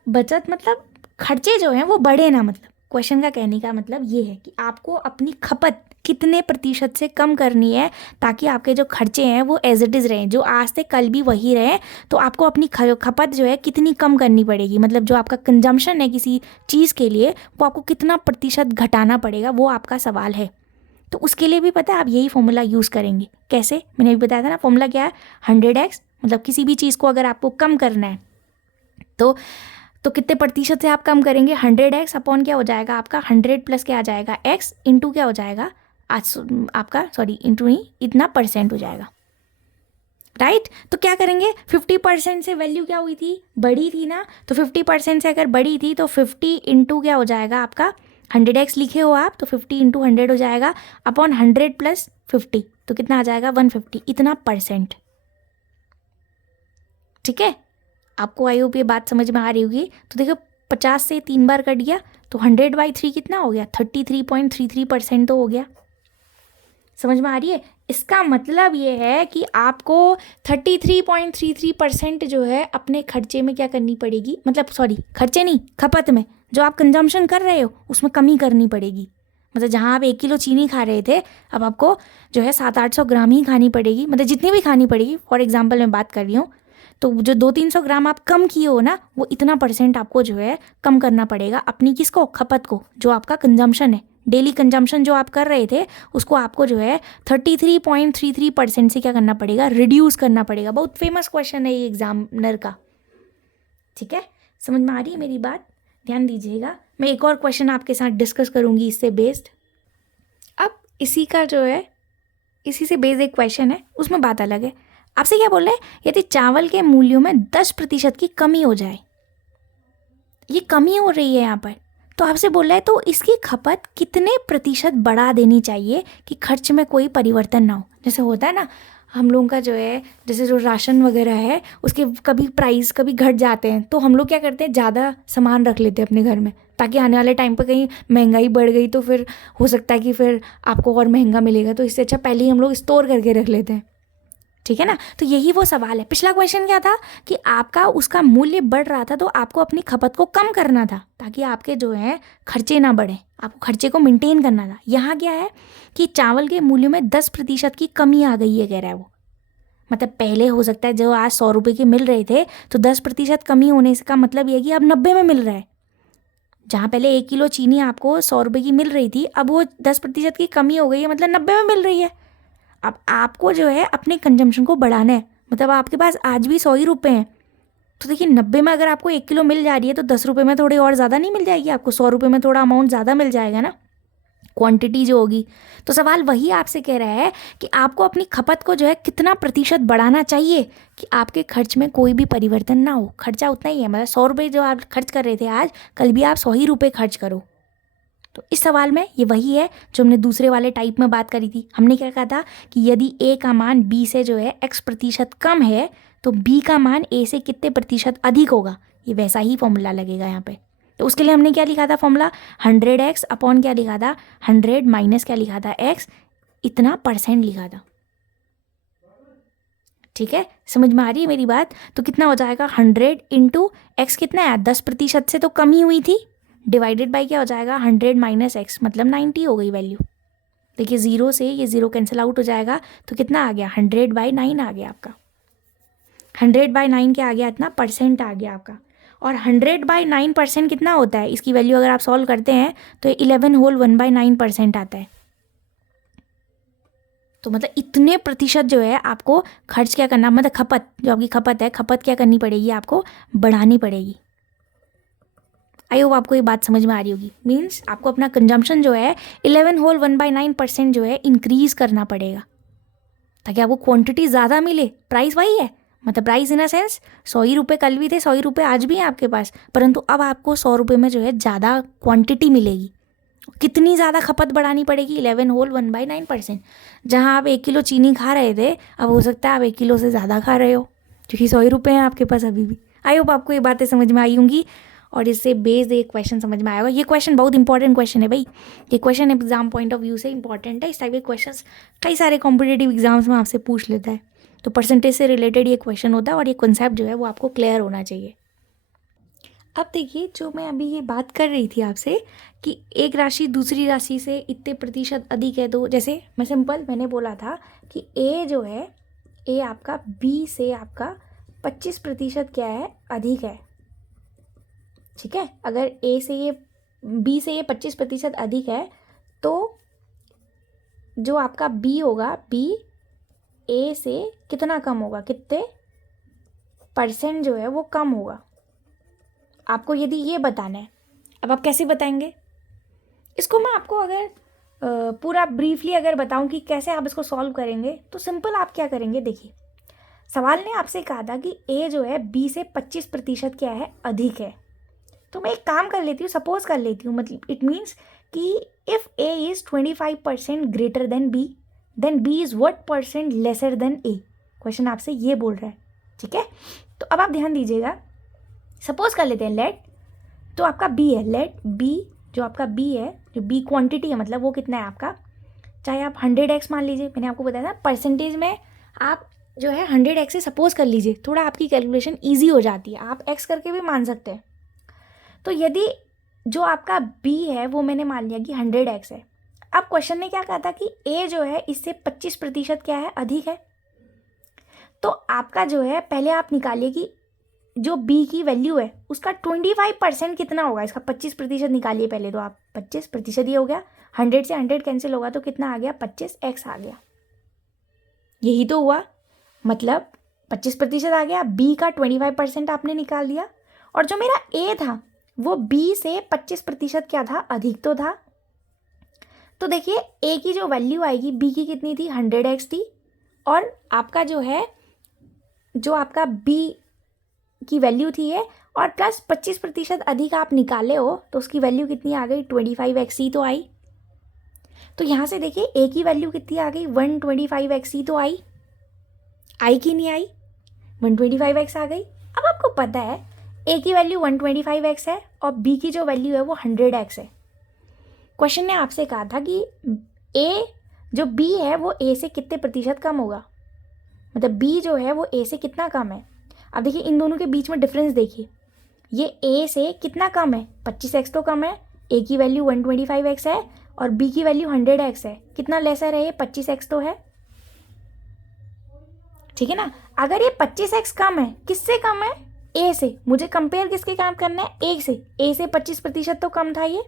बचत मतलब खर्चे जो हैं वो बढ़े ना। मतलब क्वेश्चन का कहने का मतलब ये है कि आपको अपनी खपत कितने प्रतिशत से कम करनी है ताकि आपके जो खर्चे हैं वो एज इट इज़ रहें, जो आज से कल भी वही रहें। तो आपको अपनी खपत जो है कितनी कम करनी पड़ेगी, मतलब जो आपका कंजम्पशन है किसी चीज़ के लिए वो आपको कितना प्रतिशत घटाना पड़ेगा, वो आपका सवाल है। तो उसके लिए भी पता है आप यही फॉर्मूला यूज़ करेंगे। कैसे? मैंने अभी बताया था ना, फॉर्मूला क्या है, 100x। मतलब किसी भी चीज़ को अगर आपको कम करना है तो कितने प्रतिशत से आप कम करेंगे, 100x अपॉन क्या हो जाएगा आपका 100 प्लस क्या आ जाएगा x इंटू क्या हो जाएगा आपका इंटू नहीं, इतना % हो जाएगा, राइट। तो क्या करेंगे, 50% से वैल्यू क्या हुई थी, बढ़ी थी ना, तो 50% से अगर बढ़ी थी तो 50 इंटू क्या हो जाएगा आपका 100x लिखे हो आप, तो 50 इंटू 100 हो जाएगा अपॉन 100 प्लस 50, तो कितना आ जाएगा 150, इतना %। ठीक है, आपको आई होप ये बात समझ में आ रही होगी। तो देखो 50 से 3 बार कट गया तो 100/3 कितना हो गया, 33.33% तो हो गया। समझ में आ रही है? इसका मतलब ये है कि आपको 33.33% जो है अपने खर्चे में क्या करनी पड़ेगी, मतलब खर्चे नहीं, खपत में जो आप कंजम्पशन कर रहे हो उसमें कमी करनी पड़ेगी। मतलब जहाँ आप 1 किलो चीनी खा रहे थे अब आपको जो है 700-800 ग्राम ही खानी पड़ेगी, मतलब जितनी भी खानी पड़ेगी। फॉर एग्जाम्पल मैं बात कर रही हूँ, तो जो 200-300 ग्राम आप कम किए हो ना, वो इतना % आपको जो है कम करना पड़ेगा अपनी किसको, खपत को। जो आपका कंजम्पशन है, डेली कंजम्पशन जो आप कर रहे थे उसको आपको जो है 33.33% से क्या करना पड़ेगा, रिड्यूस करना पड़ेगा। बहुत फेमस क्वेश्चन है ये एग्जामिनर का। ठीक है, समझ में आ रही है मेरी बात? ध्यान दीजिएगा, मैं एक और क्वेश्चन आपके साथ डिस्कस करूँगी इससे बेस्ड। अब इसी का जो है इसी से बेस्ड एक क्वेश्चन है, उसमें बात अलग है। आपसे क्या बोल रहे हैं, यदि चावल के मूल्यों में 10% की कमी हो जाए, ये कमी हो रही है यहाँ पर, तो आपसे बोल रहा है तो इसकी खपत कितने % बढ़ा देनी चाहिए कि खर्च में कोई परिवर्तन ना हो। जैसे होता है ना, हम लोगों का जो है जैसे जो राशन वगैरह है उसके कभी प्राइस कभी घट जाते हैं, तो हम लोग क्या करते हैं ज़्यादा सामान रख लेते हैं अपने घर में, ताकि आने वाले टाइम पर कहीं महंगाई बढ़ गई तो फिर हो सकता है कि फिर आपको और महंगा मिलेगा, तो इससे अच्छा पहले ही हम लोग स्टोर करके रख लेते हैं। ठीक है ना। तो यही वो सवाल है। पिछला क्वेश्चन क्या था कि आपका उसका मूल्य बढ़ रहा था तो आपको अपनी खपत को कम करना था ताकि आपके जो है खर्चे ना बढ़े, आपको खर्चे को मेंटेन करना था। यहाँ क्या है कि चावल के मूल्य में 10% की कमी आ गई है, कह रहा है वो। मतलब पहले हो सकता है जो आज 100 रुपये के मिल रहे थे तो 10% कमी होने का मतलब ये कि अब 90 में मिल रहा है। जहाँ पहले 1 किलो चीनी आपको 100 रुपये की मिल रही थी, अब वो 10% की कमी हो गई है, मतलब 90 में मिल रही है। अब आपको जो है अपने कंजम्पशन को बढ़ाना है, मतलब आपके पास आज भी 100 ही रुपये हैं, तो देखिए 90 में अगर आपको 1 किलो मिल जा रही है तो 10 रुपये में थोड़ी और ज़्यादा नहीं मिल जाएगी आपको, 100 रुपये में थोड़ा अमाउंट ज़्यादा मिल जाएगा ना, क्वांटिटी जो होगी। तो सवाल वही आपसे कह रहा है कि आपको अपनी खपत को जो है कितना प्रतिशत बढ़ाना चाहिए कि आपके खर्च में कोई भी परिवर्तन ना हो। खर्चा उतना ही है, मतलब 100 रुपये जो आप खर्च कर रहे थे आज, कल भी आप 100 ही रुपये खर्च करो। तो इस सवाल में ये वही है जो हमने दूसरे वाले टाइप में बात करी थी। हमने क्या कहा था कि यदि ए का मान बी से जो है x% कम है तो बी का मान ए से कितने प्रतिशत अधिक होगा, ये वैसा ही फॉर्मूला लगेगा यहाँ पे। तो उसके लिए हमने क्या लिखा था फॉर्मूला, 100x अपॉन क्या लिखा था, 100 माइनस क्या लिखा था, x, इतना % लिखा था। ठीक है, समझ में आ रही है मेरी बात। तो कितना हो जाएगा 100 इंटू एक्स, कितना है 10% से तो कमी हुई थी, डिवाइडेड बाई क्या हो जाएगा 100 माइनस एक्स, मतलब 90 हो गई वैल्यू। देखिए 0 से ये 0 कैंसिल आउट हो जाएगा तो कितना आ गया 100/9 आ गया आपका। 100/9 क्या आ गया, इतना % आ गया आपका। और 100/9% कितना होता है, इसकी वैल्यू अगर आप सॉल्व करते हैं तो 11 होल 1/9% आता है। तो मतलब इतने प्रतिशत जो है आपको खर्च क्या करना, मतलब खपत, जो आपकी खपत है, खपत क्या करनी पड़ेगी, आपको बढ़ानी पड़ेगी। आई होप आपको ये बात समझ में आ रही होगी। मीन्स आपको अपना कंजम्पशन जो है 11 होल 1/9% जो है इंक्रीज करना पड़ेगा ताकि आपको क्वांटिटी ज़्यादा मिले। प्राइस वही है, मतलब प्राइस इन अ सेंस 100 ही रुपये कल भी थे, 100 ही रुपये आज भी हैं आपके पास, परंतु अब आपको 100 रुपये में जो है ज़्यादा क्वांटिटी मिलेगी। कितनी ज़्यादा खपत बढ़ानी पड़ेगी, 11 होल 1/9%। जहाँ आप 1 किलो चीनी खा रहे थे, अब हो सकता है आप 1 किलो से ज़्यादा खा रहे हो क्योंकि 100 ही रुपये हैं आपके पास अभी भी। आई होप आपको ये बातें समझ में आई होंगी और इससे बेस्ड एक क्वेश्चन समझ में आएगा। ये क्वेश्चन बहुत इंपॉर्टेंट क्वेश्चन है भाई, ये question exam point of view से इंपॉर्टेंट है। इस टाइप के क्वेश्चन कई सारे कॉम्पिटेटिव एग्जाम्स में आपसे पूछ लेता है, तो परसेंटेज से रिलेटेड ये क्वेश्चन होता है और ये कॉन्सेप्ट जो है वो आपको क्लियर होना चाहिए। अब देखिए, जो मैं अभी ये बात कर रही थी आपसे कि एक राशि दूसरी राशि से इतने प्रतिशत अधिक है, तो जैसे मैंने बोला था कि ए जो है, ए आपका बी से आपका 25% क्या है, अधिक है। ठीक है, अगर ए से ये बी से ये 25% अधिक है तो जो आपका बी होगा, बी ए से कितना कम होगा, कितने % जो है वो कम होगा। आपको यदि ये बताना है, अब आप कैसे बताएंगे इसको, मैं आपको अगर पूरा ब्रीफली अगर बताऊं कि कैसे आप इसको सॉल्व करेंगे, तो सिंपल आप क्या करेंगे। देखिए, सवाल ने आपसे कहा था कि ए जो है बी से 25% क्या है, अधिक है। तो मैं एक काम कर लेती हूँ, सपोज कर लेती हूँ, मतलब इट मीन्स कि if A is 25% greater than B, then B is what % lesser than A. Question आपसे ये बोल रहा है। ठीक है, तो अब आप ध्यान दीजिएगा, सपोज कर लेते हैं लेट, तो आपका बी है, लेट बी, जो आपका बी है, जो बी क्वांटिटी है, मतलब वो कितना है आपका, चाहे आप 100x मान लीजिए, मैंने आपको बताया था परसेंटेज में आप जो है 100x से सपोज कर लीजिए, थोड़ा आपकी कैलकुलेशन ईजी हो जाती है, आप x करके भी मान सकते हैं। तो यदि जो आपका b है वो मैंने मान लिया कि 100x है। अब क्वेश्चन ने क्या कहा था कि a जो है इससे 25% क्या है, अधिक है। तो आपका जो है पहले आप निकालिए कि जो b की वैल्यू है उसका 25% कितना होगा, इसका 25% निकालिए पहले। तो आप 25% ये हो गया, 100 से 100 कैंसिल होगा तो कितना आ गया, 25x आ गया। यही तो हुआ, मतलब 25% आ गया, b का 25% आपने निकाल दिया, और जो मेरा a था वो b से 25% क्या था, अधिक तो था। तो देखिए a की जो वैल्यू आएगी, b की कितनी थी, 100x थी, और आपका जो है, जो आपका b की वैल्यू थी है, और प्लस 25% अधिक आप निकाले हो तो उसकी वैल्यू कितनी आ गई, 25x ही तो आई। तो यहाँ से देखिए a की वैल्यू कितनी आ गई, 125x ही तो आई। आई की नहीं आई, 125x आ गई। अब आपको पता है ए की वैल्यू 125x है और बी की जो वैल्यू है वो 100x है। क्वेश्चन ने आपसे कहा था कि ए जो बी है वो ए से कितने प्रतिशत कम होगा, मतलब बी जो है वो ए से कितना कम है। अब देखिए इन दोनों के बीच में डिफरेंस देखिए, ये ए से कितना कम है, 25x तो कम है, ए की वैल्यू 125x है और बी की वैल्यू 100x है, कितना लेसर है ये, 25x तो है, ठीक है ना। अगर ये 25x कम है, किससे कम है, ए से, मुझे कंपेयर किसके काम करना है, ए से, ए से 25% तो कम था ये,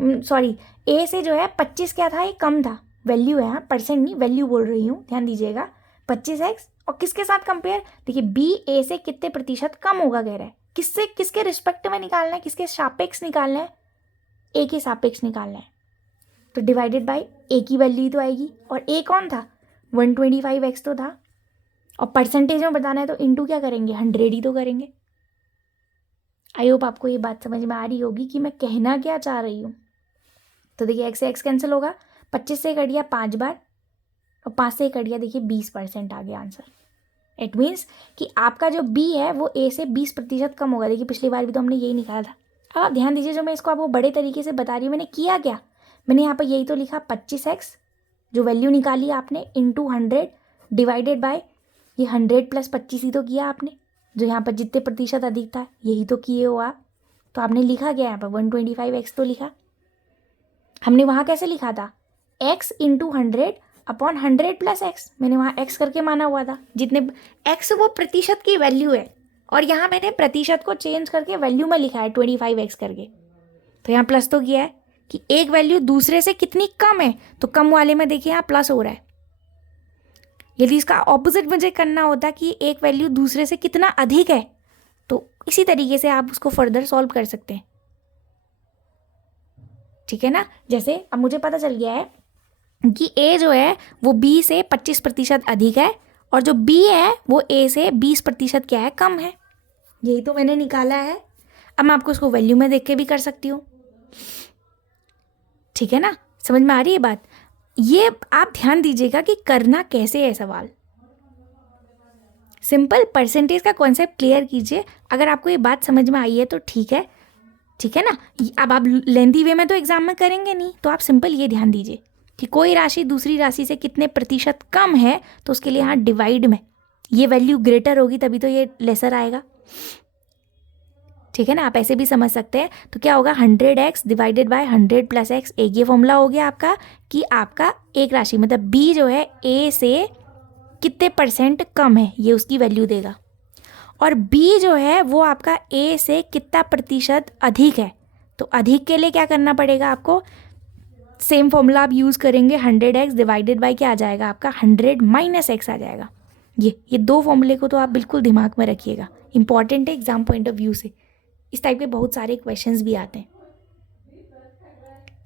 सॉरी ए से जो है 25 क्या था, ये कम था, वैल्यू है यहाँ, परसेंट नहीं वैल्यू बोल रही हूँ, ध्यान दीजिएगा, 25x और किसके साथ कंपेयर, देखिए बी ए से कितने प्रतिशत कम होगा कह रहा है, किससे, किसके रिस्पेक्ट में निकालना है, किसके सापेक्ष निकालना है, ए के सापेक्ष निकालना है, तो डिवाइडेड बाय ए की वैल्यू तो आएगी, और ए कौन था, 125x तो था, और परसेंटेज में बताना है तो इंटू क्या करेंगे, 100 ही तो करेंगे। आई होप आपको ये बात समझ में आ रही होगी कि मैं कहना क्या चाह रही हूँ। तो देखिए एक्स से एक्स कैंसिल होगा, 25 से कट गया 5 बार और 5 से कट गया, देखिए 20% आ गया आंसर। इट मीन्स कि आपका जो बी है वो ए से 20% कम होगा। देखिए पिछली बार भी तो हमने यही निकाला था। अब आप ध्यान दीजिए, जो मैं इसको आपको बड़े तरीके से बता रही हूँ, मैंने किया क्या, मैंने यहाँ पर यही तो लिखा 25x जो वैल्यू निकाली आपने इंटू 100 डिवाइडेड बाय ये 100 + 25 ही तो किया आपने, जो यहाँ पर जितने प्रतिशत अधिक था यही तो किए हो आप। तो आपने लिखा क्या यहाँ पर 125x तो लिखा। हमने वहाँ कैसे लिखा था, x इंटू 100 अपॉन 100 + x, मैंने वहाँ x करके माना हुआ था, जितने x वो प्रतिशत की वैल्यू है, और यहाँ मैंने प्रतिशत को चेंज करके वैल्यू में लिखा है 25x करके। तो यहाँ प्लस तो किया है कि एक वैल्यू दूसरे से कितनी कम है, तो कम वाले में देखिए यहाँ प्लस हो रहा है। यदि इसका ऑपोजिट मुझे करना होता कि एक वैल्यू दूसरे से कितना अधिक है, तो इसी तरीके से आप उसको फर्दर सॉल्व कर सकते हैं, ठीक है ना। जैसे अब मुझे पता चल गया है कि ए जो है वो बी से 25% अधिक है और जो बी है वो ए से 20% क्या है, कम है। यही तो मैंने निकाला है। अब मैं आपको उसको वैल्यू में देख के भी कर सकती हूँ, ठीक है ना, समझ में आ रही है बात। ये आप ध्यान दीजिएगा कि करना कैसे है सवाल, सिंपल परसेंटेज का कॉन्सेप्ट क्लियर कीजिए। अगर आपको ये बात समझ में आई है तो ठीक है, ठीक है ना। अब आप लेंथी वे में तो एग्जाम में करेंगे नहीं, तो आप सिंपल ये ध्यान दीजिए कि कोई राशि दूसरी राशि से कितने प्रतिशत कम है, तो उसके लिए यहाँ डिवाइड में ये वैल्यू ग्रेटर होगी तभी तो ये लेसर आएगा, ठीक है ना। आप ऐसे भी समझ सकते हैं। तो क्या होगा, 100x डिवाइडेड बाय 100 + x, एक ये फॉर्मूला हो गया आपका कि आपका एक राशि मतलब b जो है a से कितने % कम है, ये उसकी वैल्यू देगा, और b जो है वो आपका a से कितना प्रतिशत अधिक है। तो अधिक के लिए क्या करना पड़ेगा आपको, सेम फॉर्मूला आप यूज़ करेंगे, 100x डिवाइडेड बाय क्या आ जाएगा आपका 100 - x आ जाएगा। ये दो फॉर्मूले को तो आप बिल्कुल दिमाग में रखिएगा, इंपॉर्टेंट है एग्जाम पॉइंट ऑफ व्यू से। इस टाइप के बहुत सारे क्वेश्चंस भी आते हैं,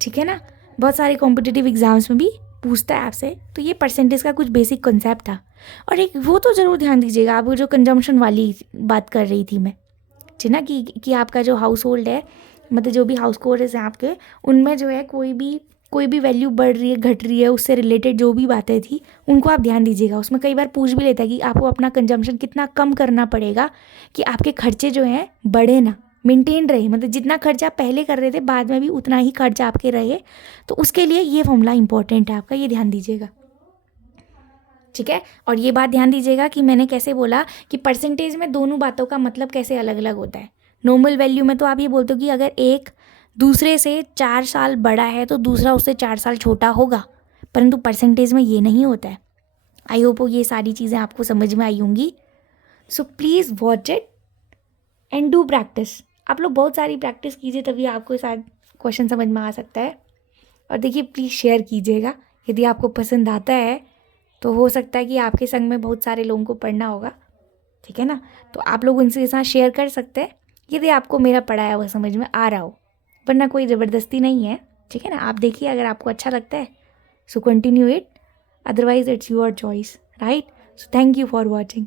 ठीक है ना। बहुत सारे कॉम्पिटिटिव एग्जाम्स में भी पूछता है आपसे। तो ये परसेंटेज का कुछ बेसिक कॉन्सेप्ट था। और एक वो तो ज़रूर ध्यान दीजिएगा, आप वो जो कंजम्पशन वाली बात कर रही थी मैं, ठीक ना, कि आपका जो हाउस होल्ड है, मतलब जो भी हाउस कोर्स हैं आपके, उनमें जो है कोई भी वैल्यू बढ़ रही है घट रही है, उससे रिलेटेड जो भी बातें थी उनको आप ध्यान दीजिएगा। उसमें कई बार पूछ भी लेता है कि आपको अपना कंजम्पशन कितना कम करना पड़ेगा कि आपके खर्चे जो हैं बढ़े ना, मेंटेन रहे, मतलब जितना खर्चा पहले कर रहे थे बाद में भी उतना ही खर्चा आपके रहे। तो उसके लिए ये फॉर्मूला इंपॉर्टेंट है आपका, ये ध्यान दीजिएगा, ठीक है। और ये बात ध्यान दीजिएगा कि मैंने कैसे बोला कि परसेंटेज में दोनों बातों का मतलब कैसे अलग अलग होता है। नॉर्मल वैल्यू में तो आप ये बोलते हो कि अगर एक दूसरे से 4 साल बड़ा है तो दूसरा उससे 4 साल छोटा होगा, परंतु परसेंटेज में ये नहीं होता है। आई होप ये सारी चीज़ें आपको समझ में आई होंगी। So please watch it and do practice. आप लोग बहुत सारी प्रैक्टिस कीजिए, तभी आपको शायद क्वेश्चन समझ में आ सकता है। और देखिए प्लीज़ शेयर कीजिएगा, यदि आपको पसंद आता है तो हो सकता है कि आपके संग में बहुत सारे लोगों को पढ़ना होगा, ठीक है ना। तो आप लोग उनके साथ शेयर कर सकते हैं यदि आपको मेरा पढ़ाया हुआ समझ में आ रहा हो, वरना कोई ज़बरदस्ती नहीं है, ठीक है ना। आप देखिए अगर आपको अच्छा लगता है so continue it, otherwise it's your choice, right. So thank you for watching.